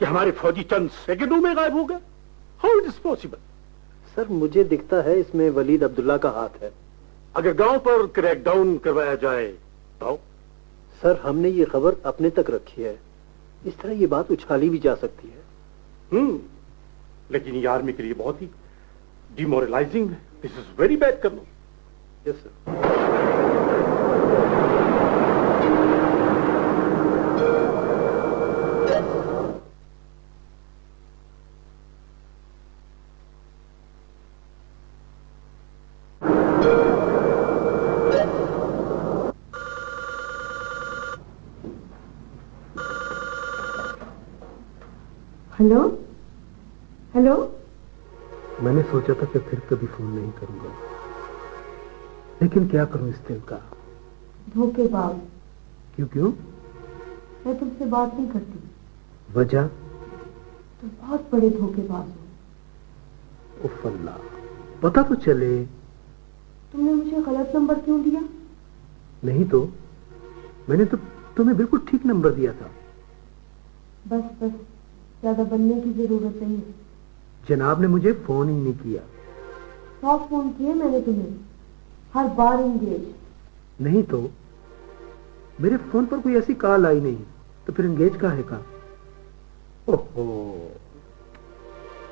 कि हमारे फौजी चंद सेकंडों में गायब हो गए। How it is possible? Sir मुझे दिखता है इसमें वलीद अब्दुल्ला का हाथ है। अगर गांव पर क्रैकडाउन करवाया जाए तो? सर हमने ये खबर अपने तक रखी है, इस तरह ये बात उछाली भी जा सकती है। लेकिन ये आर्मी के लिए बहुत ही डिमोरलाइजिंग है। This is very bad colonel. Yes sir. Hello hello. मैंने सोचा था कि फिर कभी फोन नहीं करूंगा, लेकिन क्या करूं इस दिल का। धोखेबाज। क्यों क्यों? मैं तुमसे बात नहीं करती। वजह? तुम बहुत बड़े धोखेबाज हो। उफ अल्लाह, पता तो चले। तुमने मुझे गलत नंबर क्यों दिया? नहीं तो मैंने तो तुम्हें बिल्कुल ठीक नंबर दिया था। बस बस, ज्यादा बनने की जरूरत नहीं है। जनाब ने मुझे फोन ही नहीं किया। 100 फोन किए मैंने तुम्हें, हर बार एंगेज। नहीं तो मेरे फोन पर कोई ऐसी कॉल आई नहीं, तो फिर एंगेज का है का? ओहो,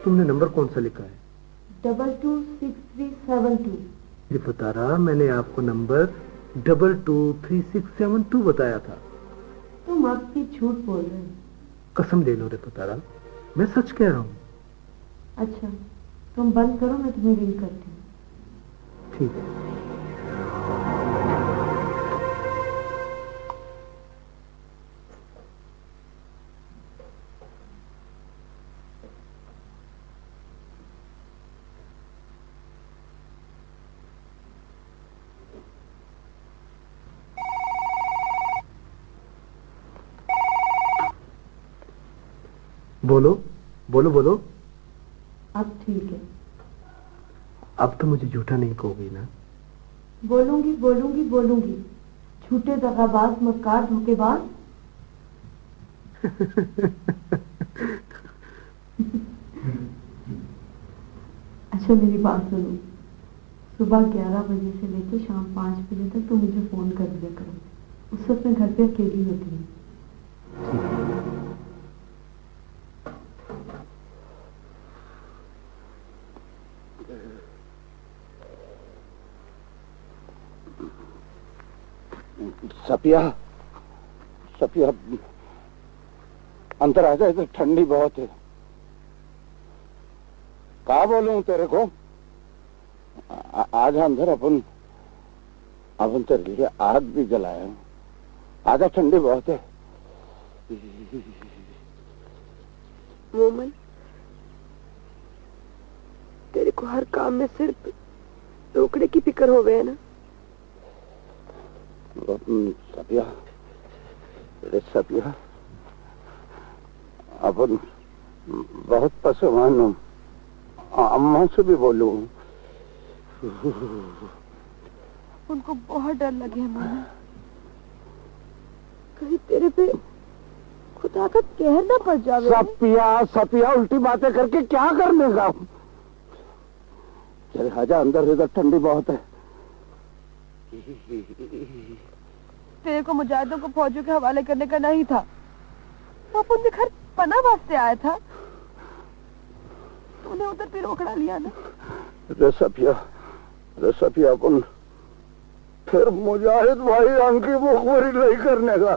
तुमने नंबर कौन सा लिखा है? 226372। ये बता रहा, मैंने आपको नंबर 223672 बताया था। तुम अब भी झूठ बोल रहे हो। कसम ले लो रे पुतारा, मैं सच कह रहा हूँ। अच्छा, तुम बंद करो, मैं तुम्हें रिंग करती हूँ। ठीक है। बोलो बोलो बोलो। अब ठीक है। अब तो मुझे झूठा नहीं कहोगी ना? बोलूंगी बोलूंगी बोलूंगी। झूठे दगाबाज, मक्कार, धोखेबाज। अच्छा मेरी बात सुनो, सुबह 11 बजे से लेकर शाम 5 बजे तक तुम मुझे फोन कर दिया करो। उस वक्त मैं घर पे अकेली होती हूँ। सपिया, सपिया अंदर आ जाए, तो ठंडी बहुत है। क्या बोलूं तेरे को? आज अंदर अपन तेरे लिए आग भी जलाया। आजा, ठंडी बहुत है। मोमन, तेरे को हर काम में सिर्फ रोकड़े की फिक्र हो गए ना? सपिया, सपिया, अपन बहुत परेशान हूँ। अम्मा से भी बोलूं? उनको बहुत डर लगे है मोमन, कहीं तेरे पे खुदा का कहर ना पड़ जावे। सपिया, सपिया, उल्टी बातें करके क्या करने का? चल आजा अंदर, इधर ठंडी बहुत है। तेरे को मुजाहिदों को फौजियों के हवाले करने का नहीं था, तो अपन के घर पना वास्ते आया था। तूने उधर भी रोकड़ा लिया ना? सपिया, अपन फिर मुजाहिद भाई अंकी मुखबरी नहीं करने का।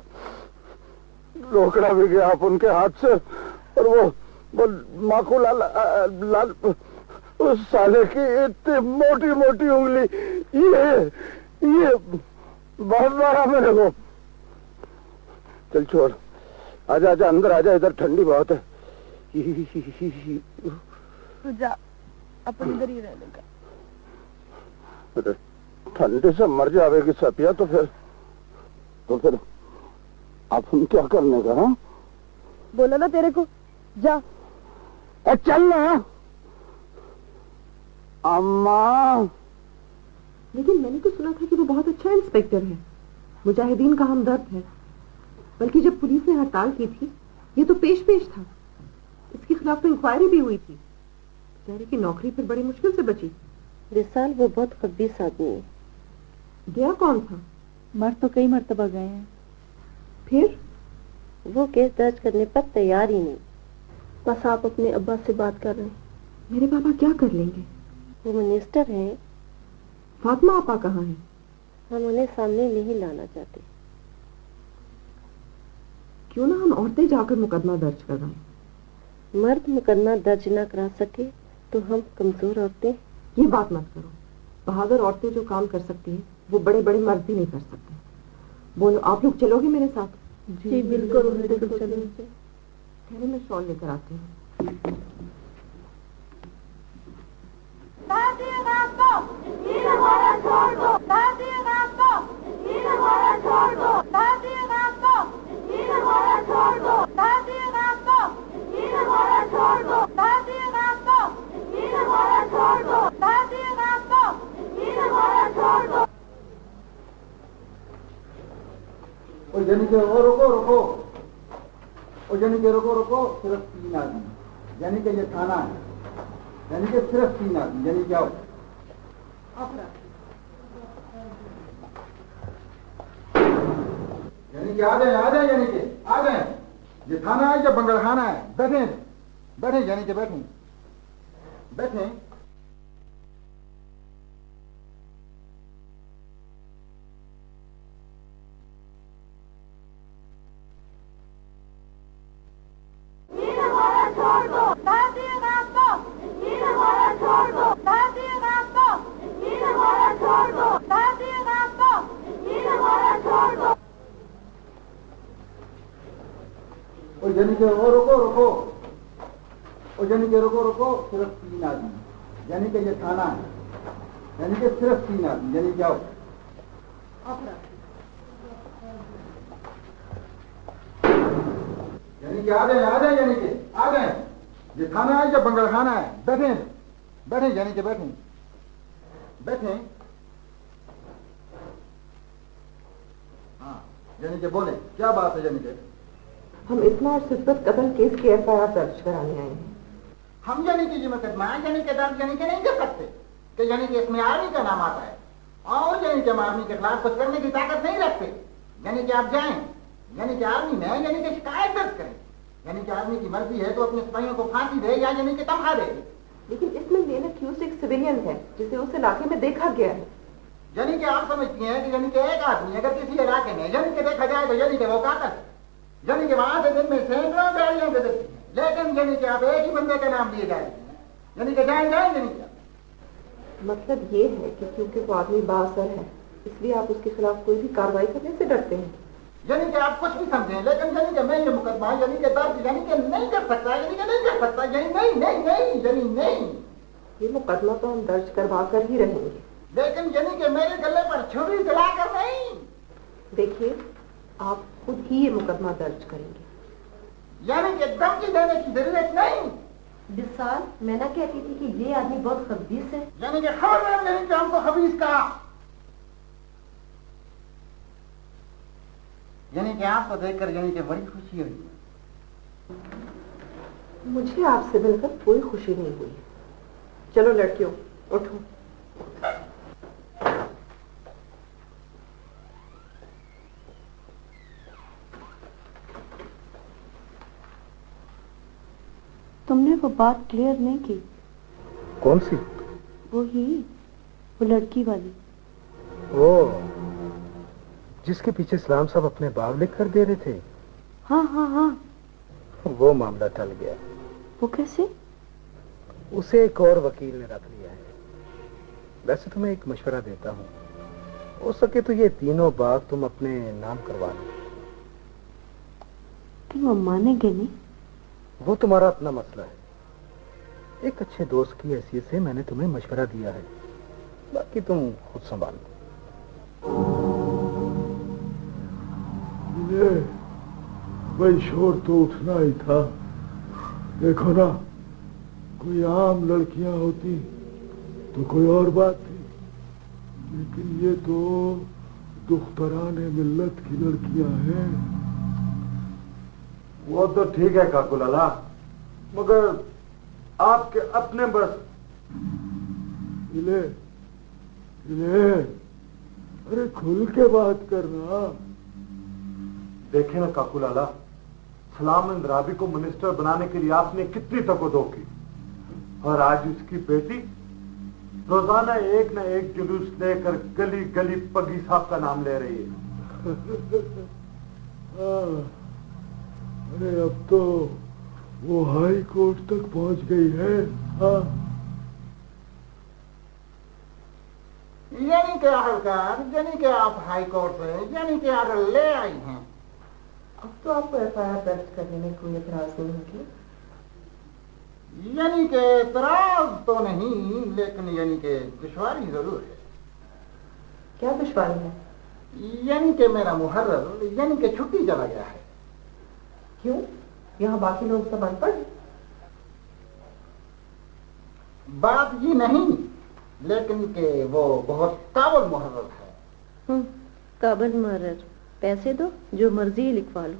रोकड़ा भी गया अपन के हाथ से, और वो माकू लाल उस साले की इतनी मोटी मोटी उंगली, ये बहुत मारा मेरे को। चल छोड़, आजा आजा अंदर आजा, इधर ठंडी बहुत है। तू जा, अपन इधर ही रहने का। अरे ठंडी से मर जाएगी सपिया, तो फिर अपन क्या करने का? हाँ, बोला ना तेरे को, जा। चल ना अम्मा। लेकिन मैंने तो सुना था कि वो बहुत अच्छा इंस्पेक्टर है, मुजाहिदीन का हमदर्द है। बल्कि जब पुलिस ने हड़ताल की थी, ये तो पेश था। इसके खिलाफ तो इंक्वायरी भी हुई थी। बेचारे की नौकरी फिर बड़ी मुश्किल से बची। विशाल वो बहुत खबीस आदमी है। गया कौन था? मर तो कई मर्तबा गए हैं। फिर वो केस दर्ज करने पर तैयार ही नहीं। बस आप अपने अब्बा से बात कर रहे हैं। मेरे पापा क्या कर लेंगे? वो मिनिस्टर हैं। फातिमा आपा कहाँ है? हम उन्हें सामने नहीं लाना चाहते। क्यों ना हम औरतें जाकर मुकदमा दर्ज करवाएं? मर्द मुकदमा दर्ज न करा सके तो हम कमजोर औरतें। ये बात मत करो। बहादुर औरतें जो काम कर सकती हैं, वो बड़े बड़े मर्द भी नहीं कर सकते। बोलो, आप लोग चलोगे मेरे साथ? जी बिल्कुल, चलो। ठहरे, मैं शॉल लेकर आती हूँ। यानी कि वो रुको रुको, यानी कि रुको रुको, सिर्फ 3 आदमी, यानी कि ये थाना है, यानी कि सिर्फ 3 आदमी, यानी कि आओ। यानी कि आ जाए, यानी कि आ जाए। ये थाना है या बंगलखाना है? बैठे बैठे, यानी कि बैठे बैठे। यानी कि वो रुको रुको, यानी कि रुको रुको, सिर्फ 3 आदमी, यानी कि ये थाना है, यानी कि सिर्फ 3 आदमी, यानी कि आओ। यानी कि आ जाए, यानी कि आ जाए। ये थाना है या बंगलखाना है? बैठे बैठे, यानी कि बैठे बैठे। हाँ, यानी कि बोले क्या बात है? यानी कि हम इतना और सिद्दत कत्ल केस की FIR दर्ज कराने आए हैं। हम यानी कि ये मुकदमा यानी कि दर्ज यानी कि नहीं कर सकते कि यानी कि इसमें आर्मी का नाम आता है और यानी कि हम आर्मी के खिलाफ कुछ करने की ताकत नहीं रखते। यानी कि आप जाएं, यानी कि आर्मी में यानी कि शिकायत दर्ज करें, यानी कि आर्मी की मर्जी है तो अपने सिपाहियों को फांसी दे या यानी कि तनख्वाह दे। लेकिन इसमें लेना क्यूस एक सिविलियन है जिसे उस इलाके में देखा गया है। यानी कि आप समझती हैं कि यानी कि एक आदमी अगर किसी इलाके में यानी कि देखा जाए तो यानी कि वो कातल, यानी कि वहां से दिन में सैकड़ों गाड़ियां गुजरती हैं, लेकिन यानी कि आप एक ही बंदे का नाम लिए जा रहे हैं, यानी कि जाएं यानी कि मतलब ये है कि क्योंकि वो आदमी बाअसर है इसलिए आप उसके खिलाफ कोई भी कार्रवाई करने से डरते हैं। यानी कि आप कुछ भी समझें, लेकिन यानी कि मैं ये मुकदमा यानी कि दर्ज यानी कि नहीं कर सकता, यानी कि नहीं कर सकता, यानी नहीं नहीं नहीं यानी नहीं। ये मुकदमा तो हम दर्ज करवा कर ही रहेंगे, लेकिन यानी कि मेरे गले पर छुरी चलाकर नहीं। देखिए आप खुद ही ये मुकदमा दर्ज करेंगे, यानी कि धमकी देने की जरूरत नहीं। विशाल, मैं ना कहती थी कि ये आदमी बहुत खबीस है। यानी कि खबरदार यानी कि हमको खबीस का, यानी कि आपको देखकर यानी कि बड़ी खुशी हुई। मुझे आपसे मिलकर कोई खुशी नहीं हुई। चलो लड़कियों उठो। तुमने वो बात क्लियर नहीं की। कौन सी? वो लड़की वाली। ओ, जिसके पीछे सलाम साहब अपने बाप लिख कर दे रहे थे। हाँ हाँ हाँ, वो मामला टल गया। वो कैसे? उसे एक और वकील ने रख लिया है। वैसे तो मैं एक मशवरा देता हूँ, हो सके तो ये तीनों बाग तुम अपने नाम करवा लो। कि वो मानेंगे नहीं? वो तुम्हारा अपना मसला है। एक अच्छे दोस्त की हैसियत से मैंने तुम्हें मशवरा दिया है, बाकी तुम खुद संभालो। भाई शोर तो उठना ही था। देखो ना, कोई आम लड़कियां होती तो कोई और बात थी, लेकिन ये तो दुख्तराने मिल्लत की लड़कियां हैं। वो तो ठीक है काकू लाला, मगर आपके अपने बस इले, अरे खुल के बात करना। देखे ना काकू लाला, सलाम इंद्राबी को मिनिस्टर बनाने के लिए आपने कितनी तकोदो की, और आज उसकी बेटी रोजाना एक न एक जुलूस लेकर गली गली पगी साहब का नाम ले रही है। अरे अब तो वो हाई कोर्ट तक पहुंच गई है। हाँ, यानी कि आखिरकार यानी कि आप हाई कोर्ट से यानी कि आगे ले आई हैं। अब तो आपको FIR दर्ज करने में कोई एतराज नहीं होगी। यानी के एतराज तो नहीं, लेकिन यानी के दुश्वारी जरूर है। क्या दुश्वारी है? यानी के मेरा मुहर्रर यानी के छुट्टी चला गया है। क्यों? यहाँ बाकी लोग सब अनपढ़ हैं। बात ये नहीं, लेकिन के वो बहुत काबिल मुहर्रर है। काबिल मुहर्रर, पैसे दो, जो मर्जी लिखवा लो।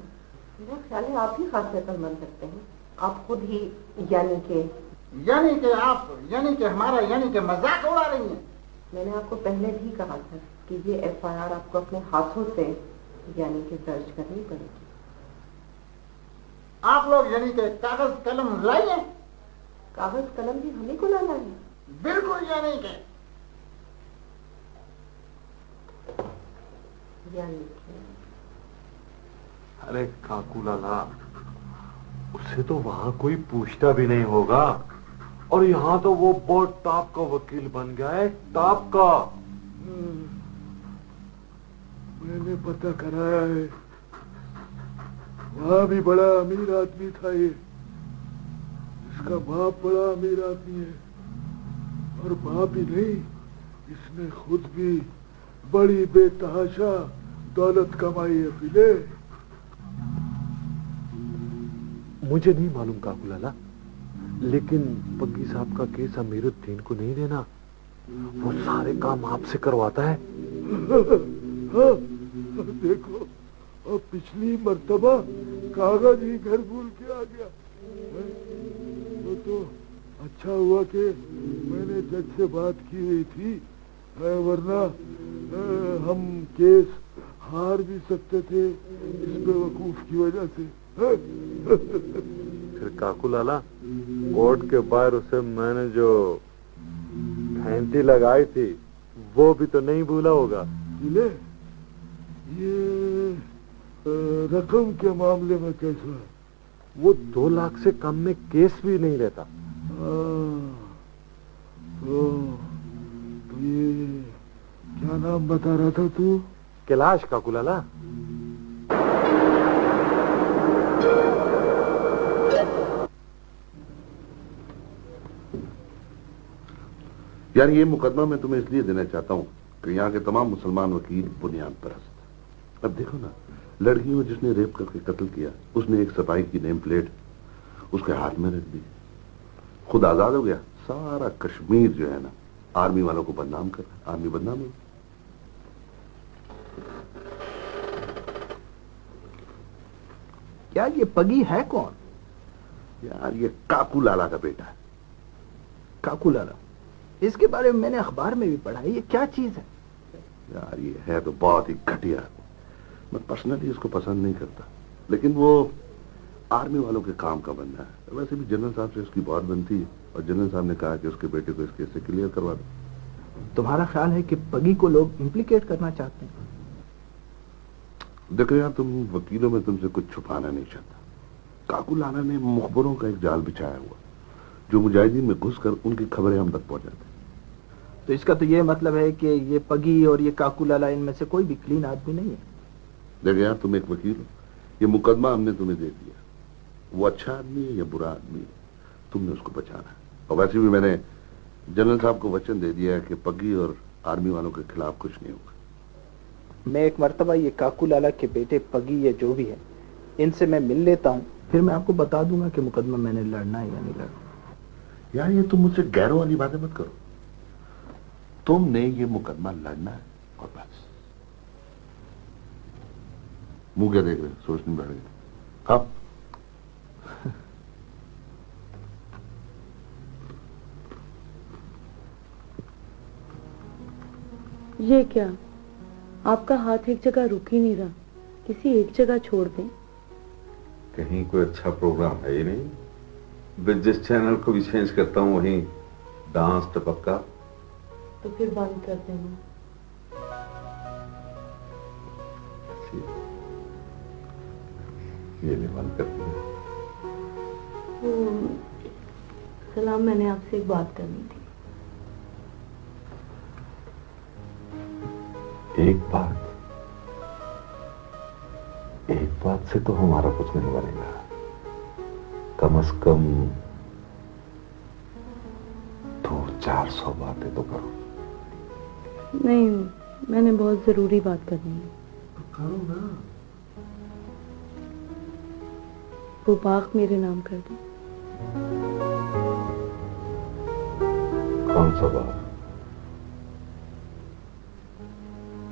मेरा ख्याल है आप ही खासियतमंद बन सकते हैं। आप खुद ही यानी के आप यानी के हमारा यानी के मजाक उड़ा रही हैं। मैंने आपको पहले भी कहा था कि ये एफआईआर आपको अपने हाथों से यानी के दर्ज करनी पड़ेगी। आप लोग यानी के कागज कलम लाइए। कागज कलम भी हमें को लाना है? बिल्कुल यानी के अरे काकू लाला, उससे तो वहां कोई पूछता भी नहीं होगा, और यहाँ तो वो बहुत टॉप का वकील बन गया है, टॉप का। मैंने पता कराया है, वहां भी बड़ा अमीर आदमी था ये। इसका बाप बड़ा अमीर आदमी है, और बाप ही नहीं, इसने खुद भी बड़ी बेतहाशा दौलत कमाई है। फिले मुझे नहीं मालूम काकू लाला, लेकिन पग्गी साहब का केस अमीरुद्दीन को नहीं देना, वो सारे काम आपसे करवाता है। हाँ, देखो, और पिछली मर्तबा कागज ही घर भूल के आ गया। तो अच्छा हुआ कि मैंने जज से बात की हुई थी, वरना हम केस हार भी सकते थे इस बेवकूफ की वजह से। फिर काकू लाला, कोर्ट के बाहर उसे मैंने जो फैंसी लगाई थी वो भी तो नहीं भूला होगा। ये रकम के मामले में कैसा है? वो 2 लाख से कम में केस भी नहीं लेता। तो ये क्या नाम बता रहा था तू? कैलाश काकू लाला। यार ये मुकदमा मैं तुम्हें इसलिए देना चाहता हूँ कि यहाँ के तमाम मुसलमान वकील बुनियाद परस्त। अब देखो ना, लड़की को जिसने रेप करके कत्ल किया, उसने एक सिपाही की नेम प्लेट उसके हाथ में रख दी, खुद आजाद हो गया। सारा कश्मीर जो है ना, आर्मी वालों को बदनाम कर रहा है। आर्मी बदनाम हो। क्या ये पगी है कौन? यार ये काकू लाला का बेटा है। काकू लाला? इसके बारे में मैंने अखबार में भी पढ़ा है। ये क्या चीज है? यार ये है तो बहुत ही घटिया। मैं पर्सनली इसको पसंद नहीं करता, लेकिन वो आर्मी वालों के काम का बंदा है। वैसे भी जनरल साहब से उसकी बहुत बनती है, और जनरल साहब ने कहा कि उसके बेटे को इस केस से क्लियर करवा दो। तुम्हारा ख्याल है कि पगी को लोग इम्प्लीकेट करना चाहते हैं? देखो यार, तुम वकीलों में तुमसे कुछ छुपाना नहीं चाहता। काकू लाला ने मुखबरों का एक जाल बिछाया हुआ, जो मुजाहिदीन में घुसकर उनकी खबरें हम तक पहुंचाते। तो इसका तो ये मतलब है कि ये पगी और ये काकू लाला, इनमें से कोई भी क्लीन आदमी नहीं है। देखो यार, तुम एक वकील हो, ये मुकदमा हमने तुम्हें दे दिया। वो अच्छा आदमी है या बुरा आदमी है, तुमने उसको बचाना है। और वैसे भी मैंने जनरल साहब को वचन दे दिया है कि पगी और आर्मी वालों के खिलाफ कुछ नहीं होगा। मैं एक मर्तबा ये काकू लाला के बेटे पगी या जो भी है, इनसे मैं मिल लेता हूँ, फिर मैं आपको बता दूंगा कि मुकदमा मैंने लड़ना है या नहीं लड़ना। यार ये तुम मुझसे गैरों वाली बातें मत करो। तुमने ये मुकदमा लड़ना है और बस। मुंह क्या देख रहे, सोचने बैठ गए? हाँ, ये क्या, आपका हाथ एक जगह रुक ही नहीं रहा, किसी एक जगह छोड़ दें। कहीं कोई अच्छा प्रोग्राम है ही नहीं। जिस चैनल को भी चेंज करता हूँ वहीं डांस टपक्का। तो फिर बंद कर देना। ये भी बंद कर दिया। सलाम, मैंने आपसे एक बात करनी थी। एक बात से तो हमारा कुछ नहीं बनेगा। कम से कम 400 बातें तो करो। नहीं, मैंने बहुत जरूरी बात करनी है। तो करो ना। वो बाग मेरे नाम कर दो। कौन सा बाग?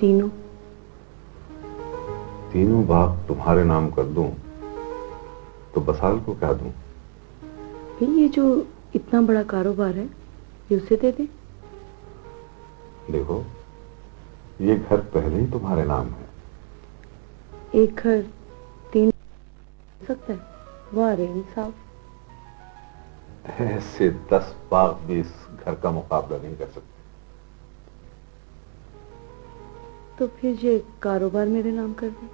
तीनों। तीनों बाग तुम्हारे नाम कर दूं तो बसाल को क्या दूं? भाई ये जो इतना बड़ा कारोबार है ये उसे दे दे। देखो, ये घर पहले ही तुम्हारे नाम है। एक घर 3 सकता है। वाह रे इंसाफ। ऐसे 10 बाग भी इस घर का मुकाबला नहीं कर सकते। तो फिर ये कारोबार मेरे नाम कर दे।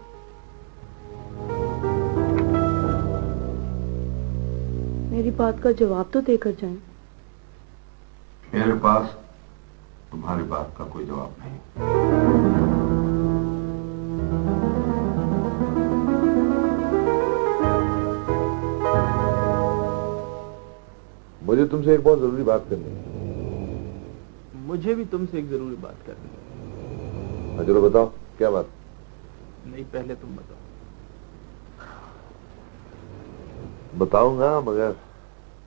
मेरी बात का जवाब तो देकर जाएं। मेरे पास तुम्हारी बात का कोई जवाब नहीं। मुझे तुमसे एक बहुत जरूरी बात करनी है। मुझे भी तुमसे एक जरूरी बात करनी है। चलो बताओ, क्या बात? नहीं, पहले तुम बताओ। बताऊंगा, मगर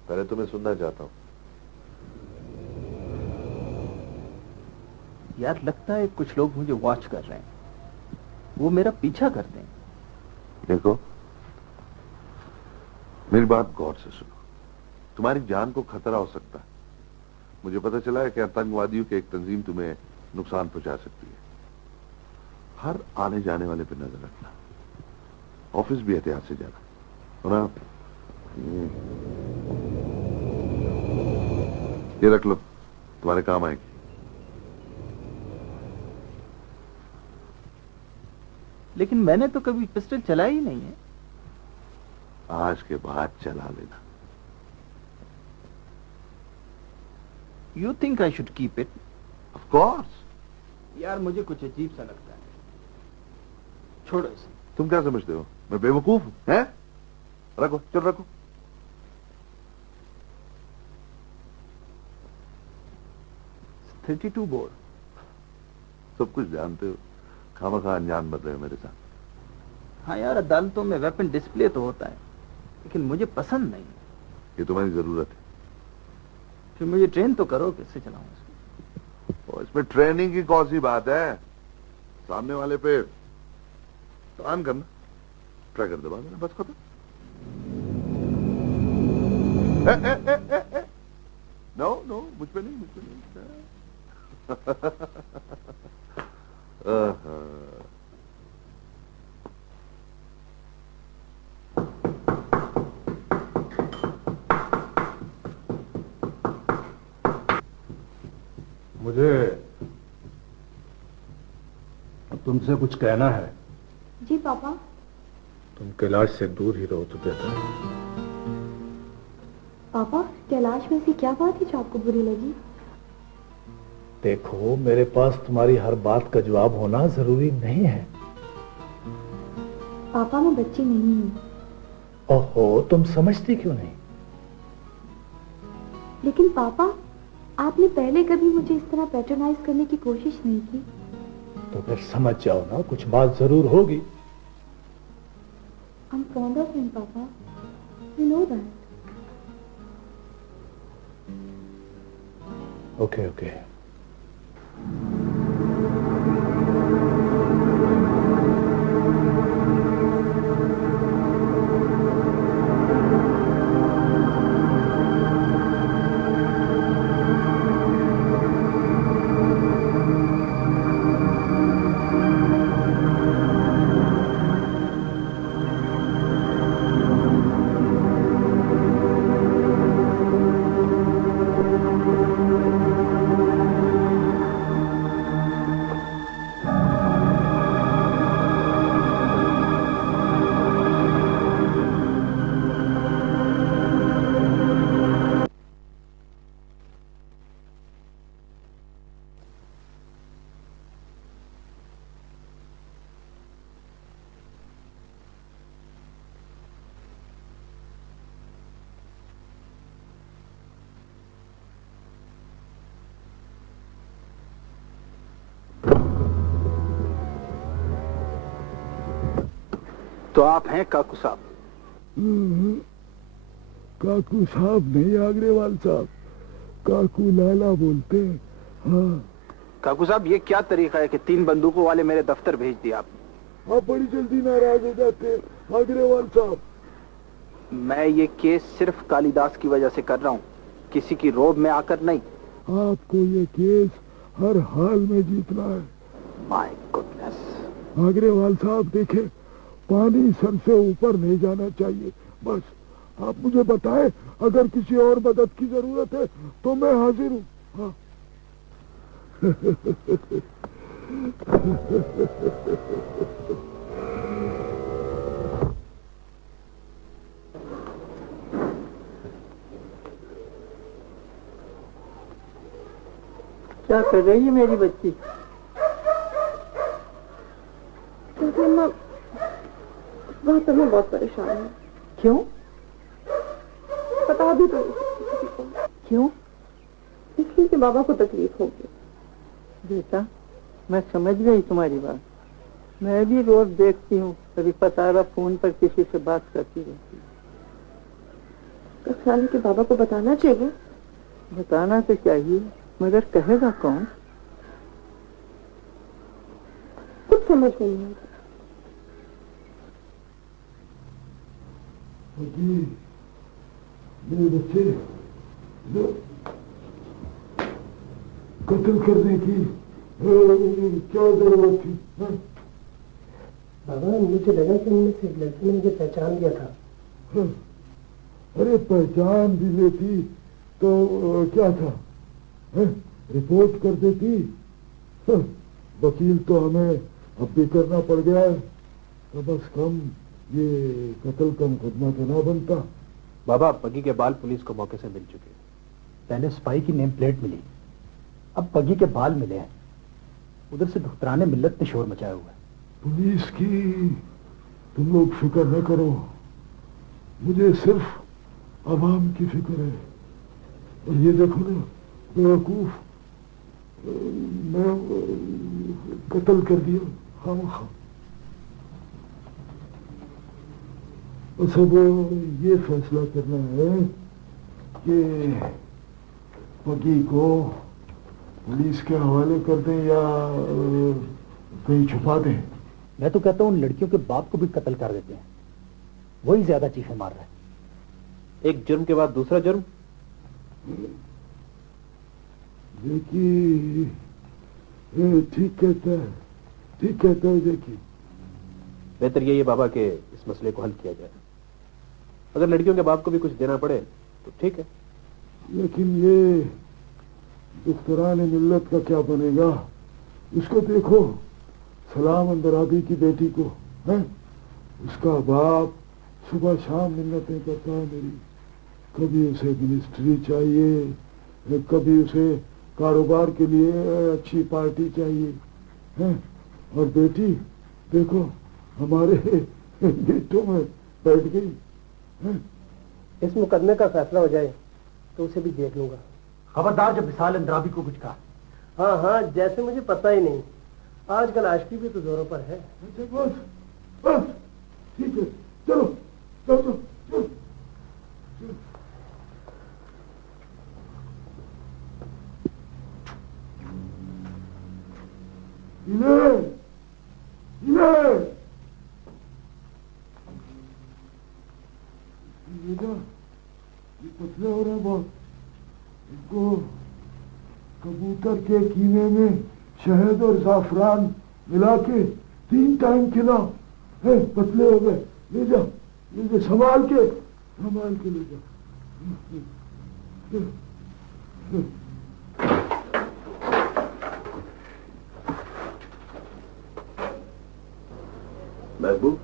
पहले तुम्हें सुनना चाहता हूं। यार, लगता है कुछ लोग मुझे वॉच कर रहे हैं। वो मेरा पीछा करते हैं। देखो, मेरी बात गौर से सुनो। तुम्हारी जान को खतरा हो सकता है। मुझे पता चला है कि आतंकवादियों की एक तंजीम तुम्हें नुकसान पहुंचा सकती है। हर आने जाने वाले पे नजर रखना। ऑफिस भी एहतियात से जाना, है ना? ये रख लो, तुम्हारे काम आएगी। लेकिन मैंने तो कभी पिस्टल चलाई ही नहीं है। आज के बाद चला लेना। You think I should keep it? Of course. यार, मुझे कुछ अजीब सा लगता है। छोड़ो इसे। तुम क्या समझते हो, मैं बेवकूफ हूं? हैं? रखो, चल रखो। It's 32 bore. सब कुछ जानते हो, खामखा अनजान बन रहे हो मेरे साथ। हाँ यार, अदालतों में वेपन डिस्प्ले तो होता है, लेकिन मुझे पसंद नहीं। ये तुम्हारी जरूरत है। फिर मुझे ट्रेन तो करो, कैसे चलाऊं इसको? और इसमें ट्रेनिंग की कौन सी बात है? सामने वाले पे कान करना, ट्राई कर दबा देना, बस खत्म। नो नो, मुझ पे नहीं, मुझ पे नहीं। मुझे तुमसे कुछ कहना है। जी पापा। तुम कैलाश से दूर ही रहो तो बेहतर है। पापा, कैलाश में से क्या बात है जो आपको बुरी लगी? देखो, मेरे पास तुम्हारी हर बात का जवाब होना जरूरी नहीं है। पापा, मैं बच्ची नहीं हूँ। ओहो, तुम समझती क्यों नहीं? लेकिन पापा, आपने पहले कभी मुझे इस तरह पैट्रोनाइज करने की कोशिश नहीं की। तो फिर समझ जाओ ना, कुछ बात जरूर होगी। I'm fond of him, Papa. You know that. Okay, okay. तो आप हैं काकू साहब? काकू साहब नहीं आगरेवाल साहब, काकू लाला बोलते हैं। हाँ काकू साहब, ये क्या तरीका है कि 3 बंदूकों वाले मेरे दफ्तर भेज दिए आपने? आप बड़ी जल्दी नाराज हो जाते हैं आगरेवाल साहब। मैं ये केस सिर्फ कालिदास की वजह से कर रहा हूँ, किसी की रोब में आकर नहीं। आपको ये केस हर हाल में जीतना है। My goodness. आगरेवाल साहब देखे, पानी सर से ऊपर नहीं जाना चाहिए। बस आप मुझे बताएं, अगर किसी और मदद की जरूरत है तो मैं हाजिर हूँ। हाँ। क्या कर रही है मेरी बच्ची? क्योंकि अम्मा वहाँ तो मैं बहुत परेशान हूँ। क्यों? बता भी तो नहीं सकती किसी को। क्यों? इसलिए कि बाबा को तकलीफ होगी। बेटा, मैं समझ गई तुम्हारी बात। मैं भी रोज देखती हूँ, कभी पतारा फोन पर किसी से बात करती रहती है। तो ख्याल है कि बाबा को बताना चाहिए। बताना तो चाहिए, मगर कहेगा कौन? कुछ समझ में नहीं आता। मेरे बच्चे जो कत्ल करने की क्या जरूरत थी? बाबा, मुझे लगा कि उनमें से एक लड़की ने मुझे पहचान लिया था। हाँ। अरे पहचान भी लेती तो क्या था? हाँ? रिपोर्ट कर देती। हाँ? वकील तो हमें अब भी करना पड़ गया है। कम से कम ये कत्ल का मुकदमा तो ना बनता। बाबा, पगी के बाल पुलिस को मौके से मिल चुके। पहले स्पाई की नेम प्लेट मिली, अब पगी के बाल मिले हैं। उधर से दुख्तराने मिल्लत ने शोर मचाया हुआ है। पुलिस की तुम लोग फिक्र न करो, मुझे सिर्फ अवाम की फिक्र है। और ये देखो ना, बेवकूफ, मैं कत्ल कर दिया खामखा। सब ये फैसला करना है कि पगी को पुलिस के हवाले कर दें या कहीं छुपा दें। मैं तो कहता हूँ उन लड़कियों के बाप को भी कत्ल कर देते हैं, वही ज्यादा चीखें मार रहा है। एक जुर्म के बाद दूसरा जुर्म। देखिए, ठीक कहता है देखिए। बेहतर यही है बाबा के इस मसले को हल किया जाए। अगर लड़कियों के बाप को भी कुछ देना पड़े तो ठीक है। लेकिन ये दुख्तरान मिल्लत का क्या बनेगा? उसको देखो, सलाम अंदराबी की बेटी को है, उसका बाप सुबह शाम मिन्नतें करता है मेरी। कभी उसे मिनिस्ट्री चाहिए, कभी उसे कारोबार के लिए अच्छी पार्टी चाहिए है। और बेटी देखो हमारे गेटों में बैठ गई है। इस मुकदमे का फैसला हो जाए तो उसे भी देख लूंगा। खबरदार जब विशाल अंदराबी को कुछ कहा। हाँ हाँ, जैसे मुझे पता ही नहीं। आजकल आशिकी भी तो जोरों पर है। बस बस ठीक है, चलो चलो चलो, चलो। ये पतले हो रहे हैं बहुत। इनको कबूतर के कीमे में शहद और जाफरान मिला के 3 टाइम खिलाओ, है पतले हो गए। ले जाओ संभाल के ले जाओ। महबूब,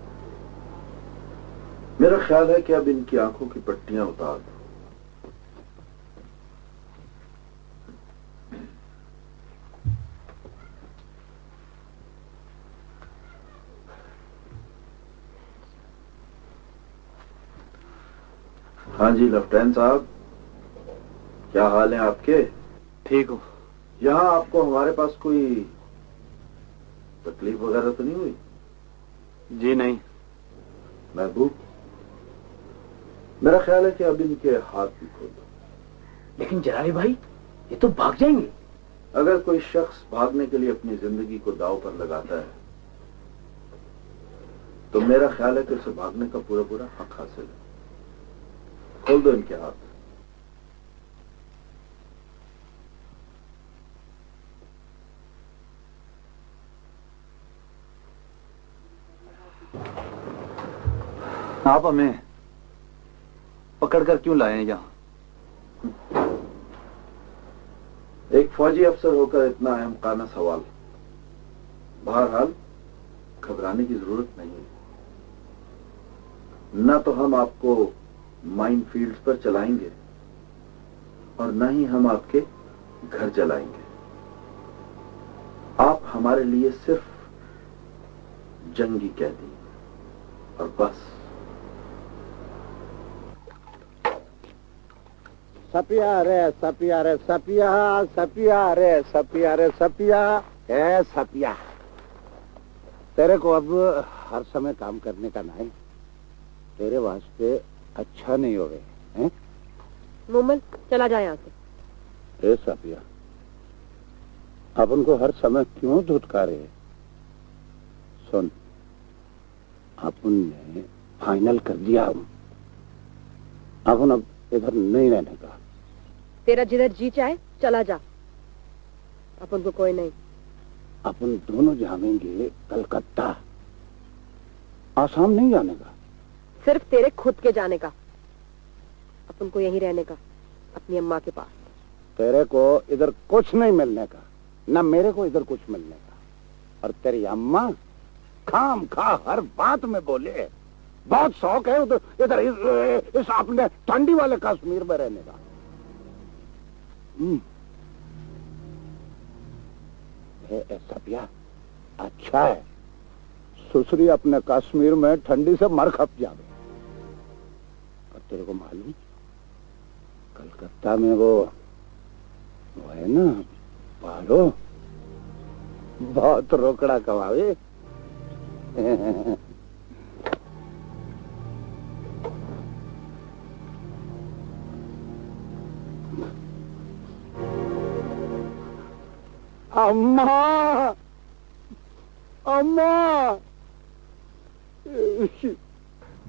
मेरा ख्याल है कि अब इनकी आंखों की पट्टियां उतार दो। हाँ जी लेफ्टिनेंट साहब, क्या हाल है आपके? ठीक हूँ। यहाँ आपको हमारे पास कोई तकलीफ वगैरह तो नहीं हुई? जी नहीं। महबूब, मेरा ख्याल है कि अब इनके हाथ भी खोल दो। लेकिन जलाली भाई, ये तो भाग जाएंगे। अगर कोई शख्स भागने के लिए अपनी जिंदगी को दांव पर लगाता है तो मेरा ख्याल है कि उसे भागने का पूरा पूरा हक हासिल है। खोल दो इनके हाथ। आप हमें पकड़कर क्यों लाए हैं यहां? एक फौजी अफसर होकर इतना अहमकाना सवाल। बहरहाल घबराने की जरूरत नहीं है। न तो हम आपको माइन फील्ड्स पर चलाएंगे और न ही हम आपके घर जलाएंगे। आप हमारे लिए सिर्फ जंगी कैदी और बस। सपिया रे सपिया रे सपिया, सपिया रे सपिया रे सपिया, ए सपिया, तेरे को अब हर समय काम करने का नहीं, तेरे वास्ते अच्छा नहीं हो गए। मोमल चला जाए यहाँ से। ए सपिया, अपन को हर समय क्यों धुतकारे? सुन, अपन ने फाइनल कर दिया, अपन अब इधर नहीं रहने का। तेरा जिधर जी चाहे चला जा, अपन को कोई नहीं। अपन दोनों जाएंगे कलकत्ता, आसाम नहीं जाने का। सिर्फ तेरे खुद के जाने का, अपन को यहीं रहने का, अपनी अम्मा के पास। तेरे को इधर कुछ नहीं मिलने का, ना मेरे को इधर कुछ मिलने का। और तेरी अम्मा खाम खा हर बात में बोले, बहुत शौक है उधर इधर इस अपने ठंडी वाले कश्मीर में रहने का। सपिया, अच्छा है, सुसरी अपने कश्मीर में ठंडी से मर खप जावे। और तेरे को मालूम, कलकत्ता में वो है ना पारो, बहुत रोकड़ा कमावे। अम्मा, अम्मा।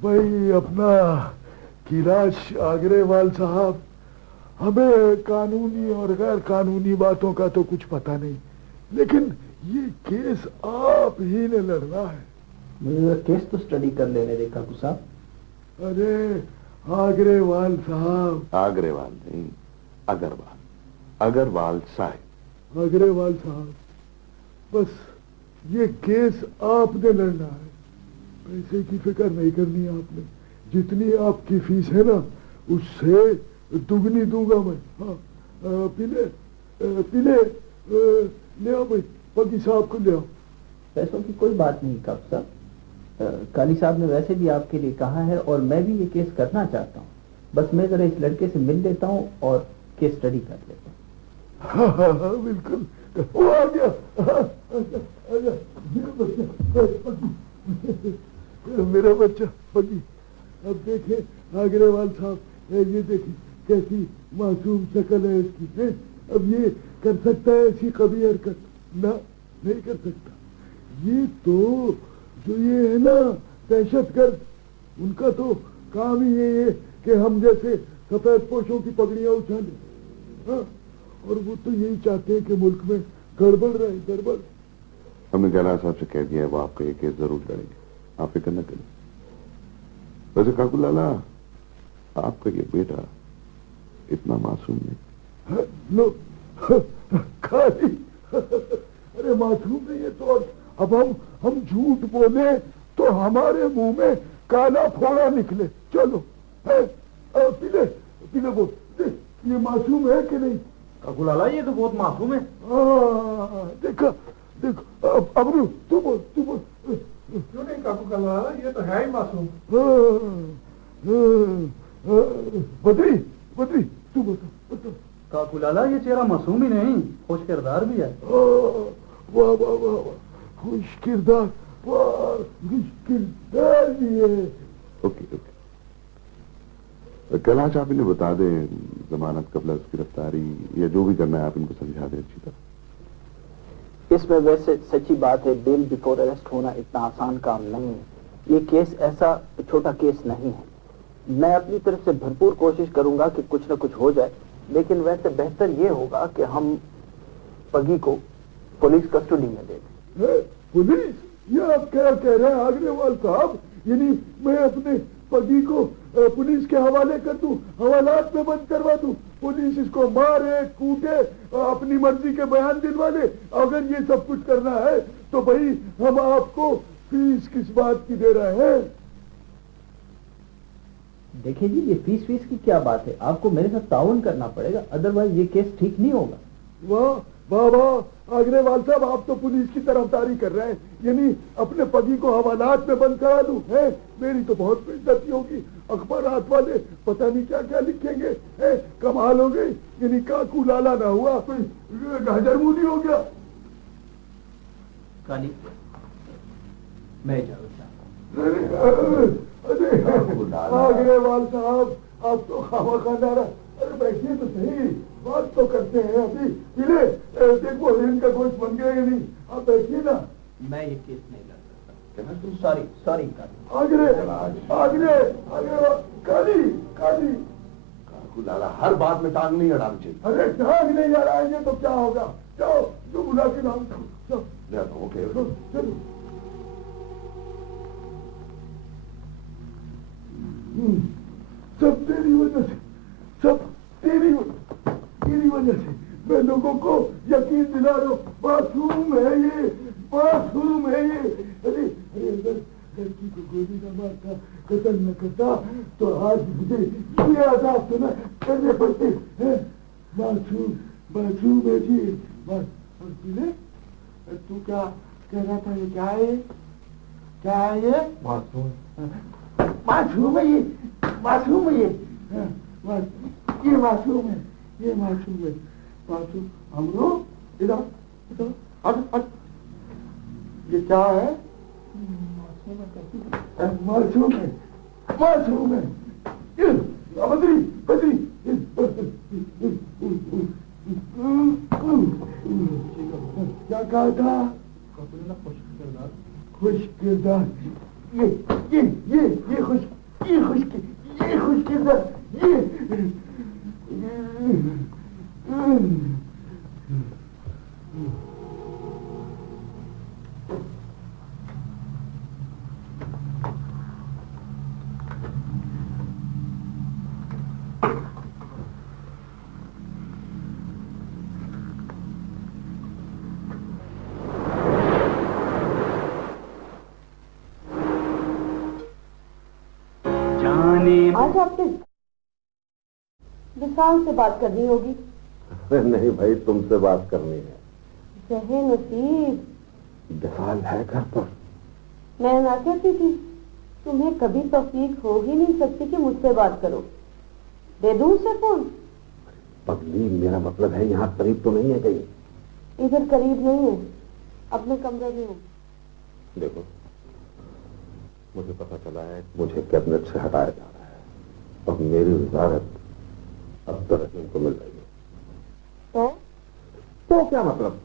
भाई अपना किराश आगरेवाल साहब, हमें कानूनी और गैर कानूनी बातों का तो कुछ पता नहीं, लेकिन ये केस आप ही ने लड़ना है। मुझे केस तो स्टडी कर लेने दे काकू साहब। अरे आगरेवाल साहब। आगरेवाल नहीं, अग्रवाल, अग्रवाल साहब। अग्रवाल साहब, बस ये केस आपने लड़ना है। पैसे की फिक्र नहीं करनी आपने, जितनी आपकी फीस है ना उससे दुगनी दूंगा मैं। हाँ, पीले पीले ले आओ भाई, पगी साहब को ले आओ। पैसों की कोई बात नहीं काकू साहब, काली साहब ने वैसे भी आपके लिए कहा है और मैं भी ये केस करना चाहता हूँ। बस मैं जरा इस लड़के से मिल लेता हूँ और केस स्टडी कर लेता हूँ। हाँ हाँ हाँ बिल्कुल, वो आ गया। आजा, मेरा बच्चा पगी। अब देखे आगरेवाल साहब, ये देखिए कैसी मासूम शक्ल है इसकी है? अब ये कर सकता है ऐसी कभी हरकत? ना, नहीं कर सकता। ये तो जो ये है ना दहशतगर्द, उनका तो काम ही ये है कि हम जैसे सफेद पोशों की पगड़ियां उछालें। हाँ, और वो तो यही चाहते हैं कि मुल्क में गड़बड़ रहे, गड़बड़। हमने जलाल साहब से कह दिया है, वो आपका ये केस जरूर लड़ेंगे, आप फिक्र न करें। वैसे काकू लाला, आपका ये बेटा इतना मासूम नहीं। लो खाली, अरे मासूम नहीं है तो अब हम झूठ बोले तो हमारे मुंह में काला फोड़ा निकले। चलो पीले पीले बोल, ये मासूम है कि नहीं? काकू लाला, ये तो बहुत मासूम है। देखो देखो, अब तू बोल, तू बोल। क्यों नहीं काकू लाला, ये तो है ही मासूम। बद्री बद्री तू बता। काकू लाला, ये चेहरा मासूम ही नहीं, खुश किरदार भी है। वाह वाह वाह, खुश किरदार, वाह खुश किरदार भी है। Okay okay. कैलाश आप इन्हें बता दें जमानत कबल गिरफ्तारी या जो भी करना है आप इनको समझा दें अच्छी तरह। इसमें वैसे सच्ची बात है, बेल बिफोर अरेस्ट होना इतना आसान काम नहीं है। ये केस ऐसा छोटा केस नहीं है। मैं अपनी तरफ से भरपूर कोशिश करूंगा कि कुछ न कुछ हो जाए, लेकिन वैसे बेहतर ये होगा कि हम पगी को पुलिस कस्टडी में दे दें। पुलिस? ये आप क्या कह रहे हैं आगरेवाल साहब? यानी मैं अपने पगी को पुलिस के हवाले कर दूं, हवालात में बंद करवा दूं, पुलिस इसको मारे कूटे अपनी मर्जी के बयान दिलवा ले? अगर ये सब कुछ करना है तो भाई हम आपको फीस किस बात की दे रहे हैं? देखिए जी, ये फीस की क्या बात है, आपको मेरे साथ ताउन करना पड़ेगा, अदरवाइज ये केस ठीक नहीं होगा। वाह वाह वाह आगरेवाल साहब, आप तो पुलिस की तरफदारी कर रहे हैं, यानी अपने पति को हवालात में बंद करा दूं है? मेरी तो बहुत बेइज्जती होगी, अखबारात वाले पता नहीं क्या क्या लिखेंगे है? कमाल हो गई, यानी काकू लाला ना हुआ, गाजरमूली हो गया। काली मैं आगरेवाल साहब, आप तो खामा खाना, अरे बैठिए तो सही, बात तो करते हैं अभी। पीले देखो रेन का गोश्त बन गया या नहीं, आप बैठिए ना। मैं ये केस नहीं लड़ सकता। सॉरी आगरे काली काकू लाला, हर बात में टांग नहीं अड़ानी चाहिए। अरे टांग नहीं अड़ाएंगे तो क्या होगा? जाओ जो बुला के नाम ओके। चलो सब तेरी वजह से, सब तेरी वजह से मैं लोगों को यकीन दिला रहा हूँ, मासूम है ये, मासूम है ये। अरे अगर लड़की को गोली न मारता, कत्ल न करता तो आज मुझे ये आजाद सुना करने पड़ते हैं। मासूम है जी। और पीले तू क्या कह रहा था? ये क्या है? क्या है ये? मासूम है ये, मासूम है ये मासूम है। हम लोग इधर हट। ये क्या है? मासूम है। बद्री क्या कहा था? खुश किरदार, ये खुश किरदार, आज आपने विशाल से बात करनी होगी। नहीं भाई, तुमसे बात करनी है। जहे नसीब, विशाल है घर पर। मैं ना कहती थी, तुम्हें कभी तौफीक हो ही नहीं सकती कि मुझसे बात करो। दे दूं उसे फोन? पगली, मेरा मतलब है यहाँ करीब तो नहीं है कहीं? इधर करीब नहीं है, अपने कमरे में हूँ। देखो, मुझे पता चला है मुझे कैबिनेट से हटाया जा रहा है और मेरी वजारत अब तो रहीम को मिल रही है। तो क्या मतलब?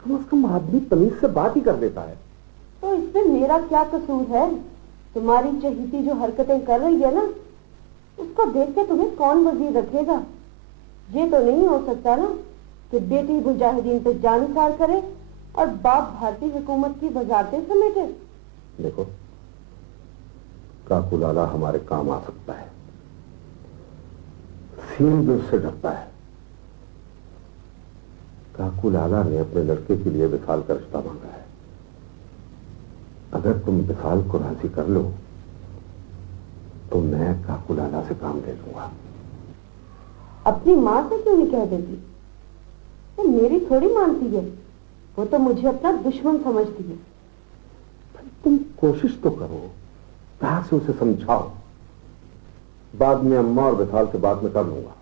कम से कम आदमी तमीज से बात ही कर देता है। तो इसमें मेरा क्या कसूर है? तुम्हारी चहीती जो हरकतें कर रही है ना, उसको देख के तुम्हें कौन वजीर रखेगा? ये तो नहीं हो सकता ना कि बेटी मुजाहिदीन पे जानिसार करे और बाप भारतीय हुकूमत की वजारतें समेटे। देखो, काकू लाला हमारे काम आ सकता है, सीन भी उससे डरता है। काकू लाला ने अपने लड़के के लिए विशाल का रिश्ता मांगा है। अगर तुम विशाल को राजी कर लो तो मैं काकू लाला से काम ले लूंगा। अपनी माँ से क्यों नहीं कह देती? वो मेरी थोड़ी मानती है, वो तो मुझे अपना दुश्मन समझती है। तुम कोशिश तो करो, कहां से उसे समझाओ। बाद में अम्मा और विशाल से बात में कर लूंगा।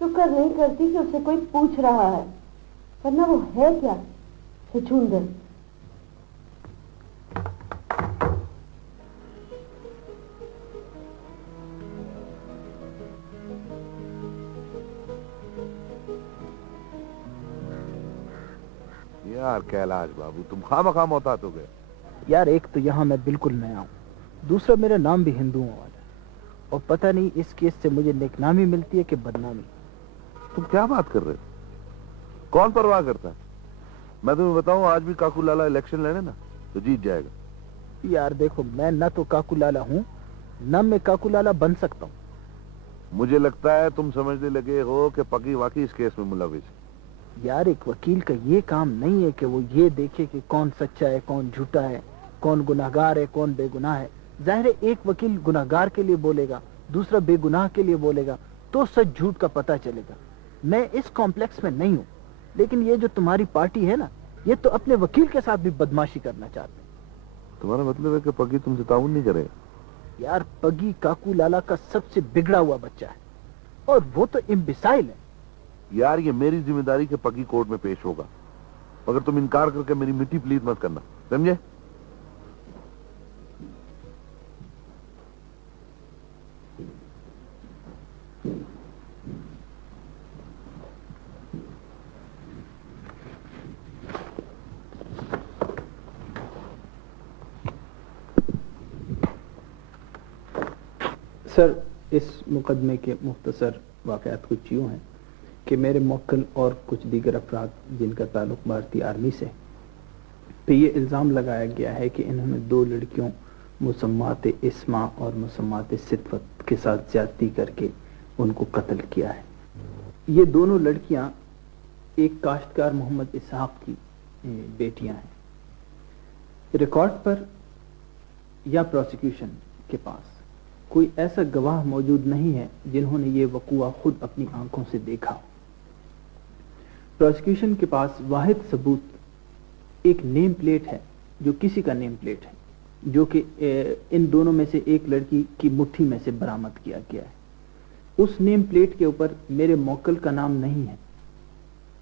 शुक्र नहीं करती कि उसे कोई पूछ रहा है, वरना वो है क्या, छछूंदर। यार कैलाश बाबू, तुम खामखा मोहतात हो गए। यार एक तो यहाँ मैं बिल्कुल नया हूँ, दूसरा मेरा नाम भी हिंदुओं वाला है, और पता नहीं इस केस से मुझे नेकनामी मिलती है कि बदनामी। तुम क्या बात कर रहे हो? कौन परवाह करता है? मैं तुम्हें बताऊं, आज भी काकू लाला इलेक्शन लड़े ना तो जीत जाएगा। यार देखो, मैं ना तो काकू लाला हूँ, ना मैं काकू लाला बन सकता हूँ। मुझे लगता है तुम समझने लगे हो कि पकी वाकई इस केस में मुलविस है। यार एक वकील का ये काम नहीं है कि वो ये देखे कि कौन सच्चा है, कौन झूठा है, कौन गुनाहगार है, कौन बेगुनाह है। जाहिर है एक वकील गुनाहगार के लिए बोलेगा, दूसरा बेगुनाह के लिए बोलेगा, तो सच झूठ का पता चलेगा। मैं इस कॉम्प्लेक्स में नहीं हूँ, लेकिन ये जो तुम्हारी पार्टी है ना, ये तो अपने वकील के साथ भी बदमाशी करना चाहते हैं। तुम्हारा मतलब है कि पगी तुमसे ताउन नहीं करे? यार पगी काकू लाला का सबसे बिगड़ा हुआ बच्चा है, और वो तो इम्बिसाइल है। यार ये मेरी जिम्मेदारी के पगी कोर्ट में पेश होगा, मगर तुम इनकार करके मेरी मिट्टी प्लीज मत करना, समझे? सर, इस मुकदमे के मुख्तसर वाक़यात कुछ यूँ हैं कि मेरे मौक्किल और कुछ दीगर अफराद जिनका ताल्लुक भारतीय आर्मी से, पे ये इल्ज़ाम लगाया गया है कि इन्होंने 2 लड़कियों मुसम्मात इस्मा और मुसम्मात सितवत के साथ ज़्यादती करके उनको कत्ल किया है। ये दोनों लड़कियां एक काश्तकार मोहम्मद इसहाक की बेटियां हैं। रिकॉर्ड पर या प्रोसिक्यूशन के पास कोई ऐसा गवाह मौजूद नहीं है जिन्होंने ये वक़ुआ खुद अपनी आंखों से देखा। प्रोसिक्यूशन के पास वाहिद सबूत एक नेम प्लेट है, जो किसी का नेम प्लेट है, जो कि इन दोनों में से एक लड़की की मुट्ठी में से बरामद किया गया है। उस नेम प्लेट के ऊपर मेरे मौक्किल का नाम नहीं है,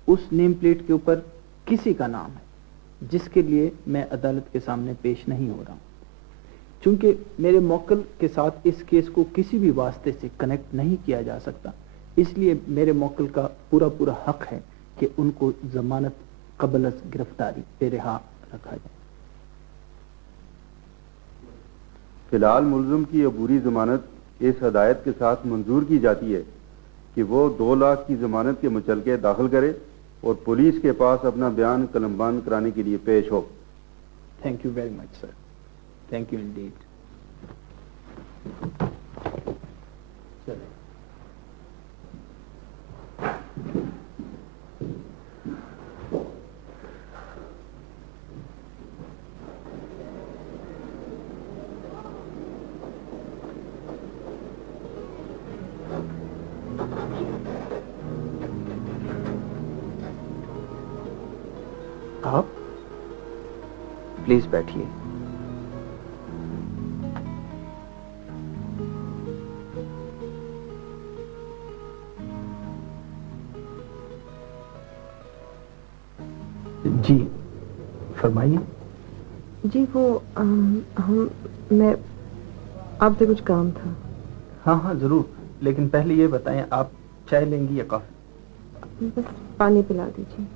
उस नेम प्लेट के ऊपर किसी का नाम है, जिसके लिए मैं अदालत के सामने पेश नहीं हो रहा हूं। चूंकि मेरे मौक्किल के साथ इस केस को किसी भी वास्ते से कनेक्ट नहीं किया जा सकता, इसलिए मेरे मौक्किल का पूरा हक है कि उनको जमानत कबल गिरफ्तारी पे रिहा रखा जाए। फिलहाल मुलजिम की अबूरी जमानत इस हदायत के साथ मंजूर की जाती है कि वो 2 लाख की जमानत के मुचलके दाखिल करे और पुलिस के पास अपना बयान कलमबंद कराने के लिए पेश हो। Thank you very much sir, thank you Indeed. चलिए। आप प्लीज बैठिए। जी फरमाइए। जी वो मैं आपसे कुछ काम था। हाँ जरूर, लेकिन पहले ये बताएं, आप चाय लेंगी या कॉफी? बस पानी पिला दीजिए।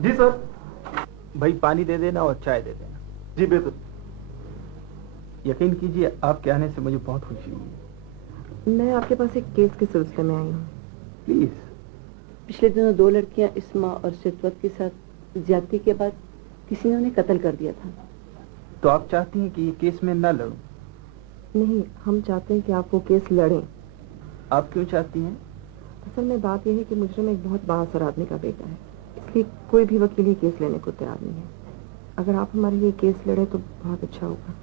जी सर। भाई पानी दे देना और चाय दे देना। जी बेहतर। यकीन कीजिए, आपके आने से मुझे बहुत खुशी हुई। मैं आपके पास एक केस के सिलसिले में आई हूँ। प्लीज। पिछले दिनों 2 लड़कियां इस्मा और सितवत के साथ ज्यादती के बाद किसी ने उन्हें कत्ल कर दिया था। तो आप चाहती हैं कि ये केस में ना लड़ूं? नहीं, हम चाहते हैं कि आप वो केस लड़ें। आप क्यों चाहती हैं? असल में बात यह है कि मुजरिम एक बहुत बाअसर आदमी का बेटा है, इसलिए कोई भी वकील ये केस लेने को तैयार नहीं है। अगर आप हमारे लिए केस लड़े तो बहुत अच्छा होगा।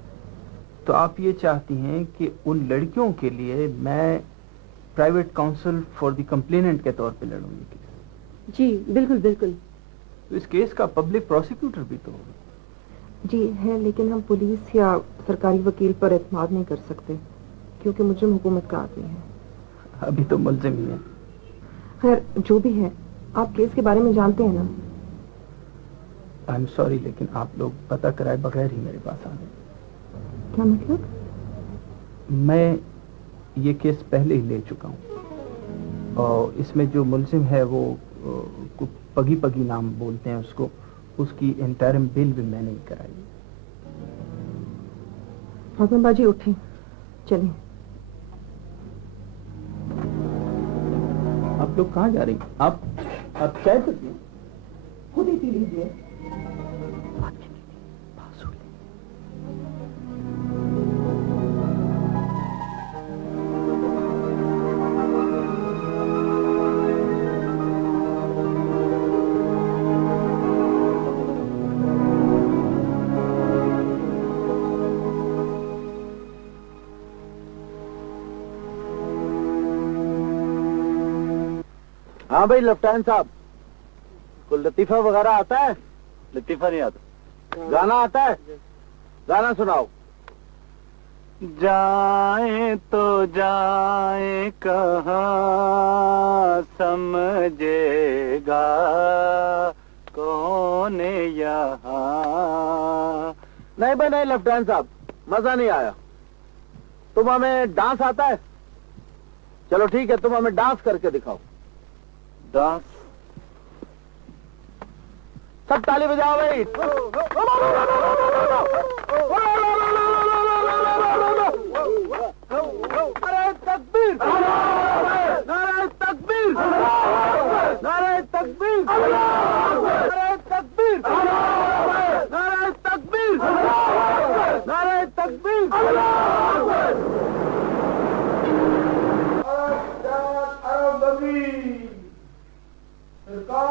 तो आप ये चाहती हैं कि उन लड़कियों के लिए मैं private counsel for the complainant के तौर पे लड़ूंगी केस? जी बिल्कुल बिल्कुल। तो इस केस का पब्लिक प्रोसिक्यूटर भी तो होगा। जी है, लेकिन हम पुलिस या सरकारी वकील पर एतमाद नहीं कर सकते, क्योंकि मुजरिम हुकूमत का आदमी है। अभी तो मुलजिम ही है। खैर जो भी है, आप केस के बारे में जानते हैं ना? आई एम सॉरी, लेकिन आप लोग पता कराए बगैर ही मेरे पास आ गए। क्या मतलब? मैं ये केस पहले ही ले चुका हूँ और इसमें जो मुलजिम है वो पगी पगी नाम बोलते हैं उसको, उसकी इंटरिम बिल भी मैं नहीं कराई। फातिमा बाजी उठें, चलें। आप लोग कहाँ जा रही हैं? आप चाय तो पिए, खुद ही पी लीजिए। हाँ भाई लेफ्टिनेंट साहब, कोई लतीफा वगैरह आता है? लतीफा नहीं आता। गाना आता है? गाना सुनाओ। जाए तो जाए कहाँ समझेगा कौन यहाँ। नहीं भाई नहीं लेफ्टिनेंट साहब, मजा नहीं आया। तुम हमें डांस आता है? चलो ठीक है, तुम हमें डांस करके दिखाओ। डांस? सब ताली बजाओ भाई। नारे तकबीर, नारे तकबीर, नारे तकबीर, नारे तकबीर, नारे तकबीर, नारे तकबीर। सरकार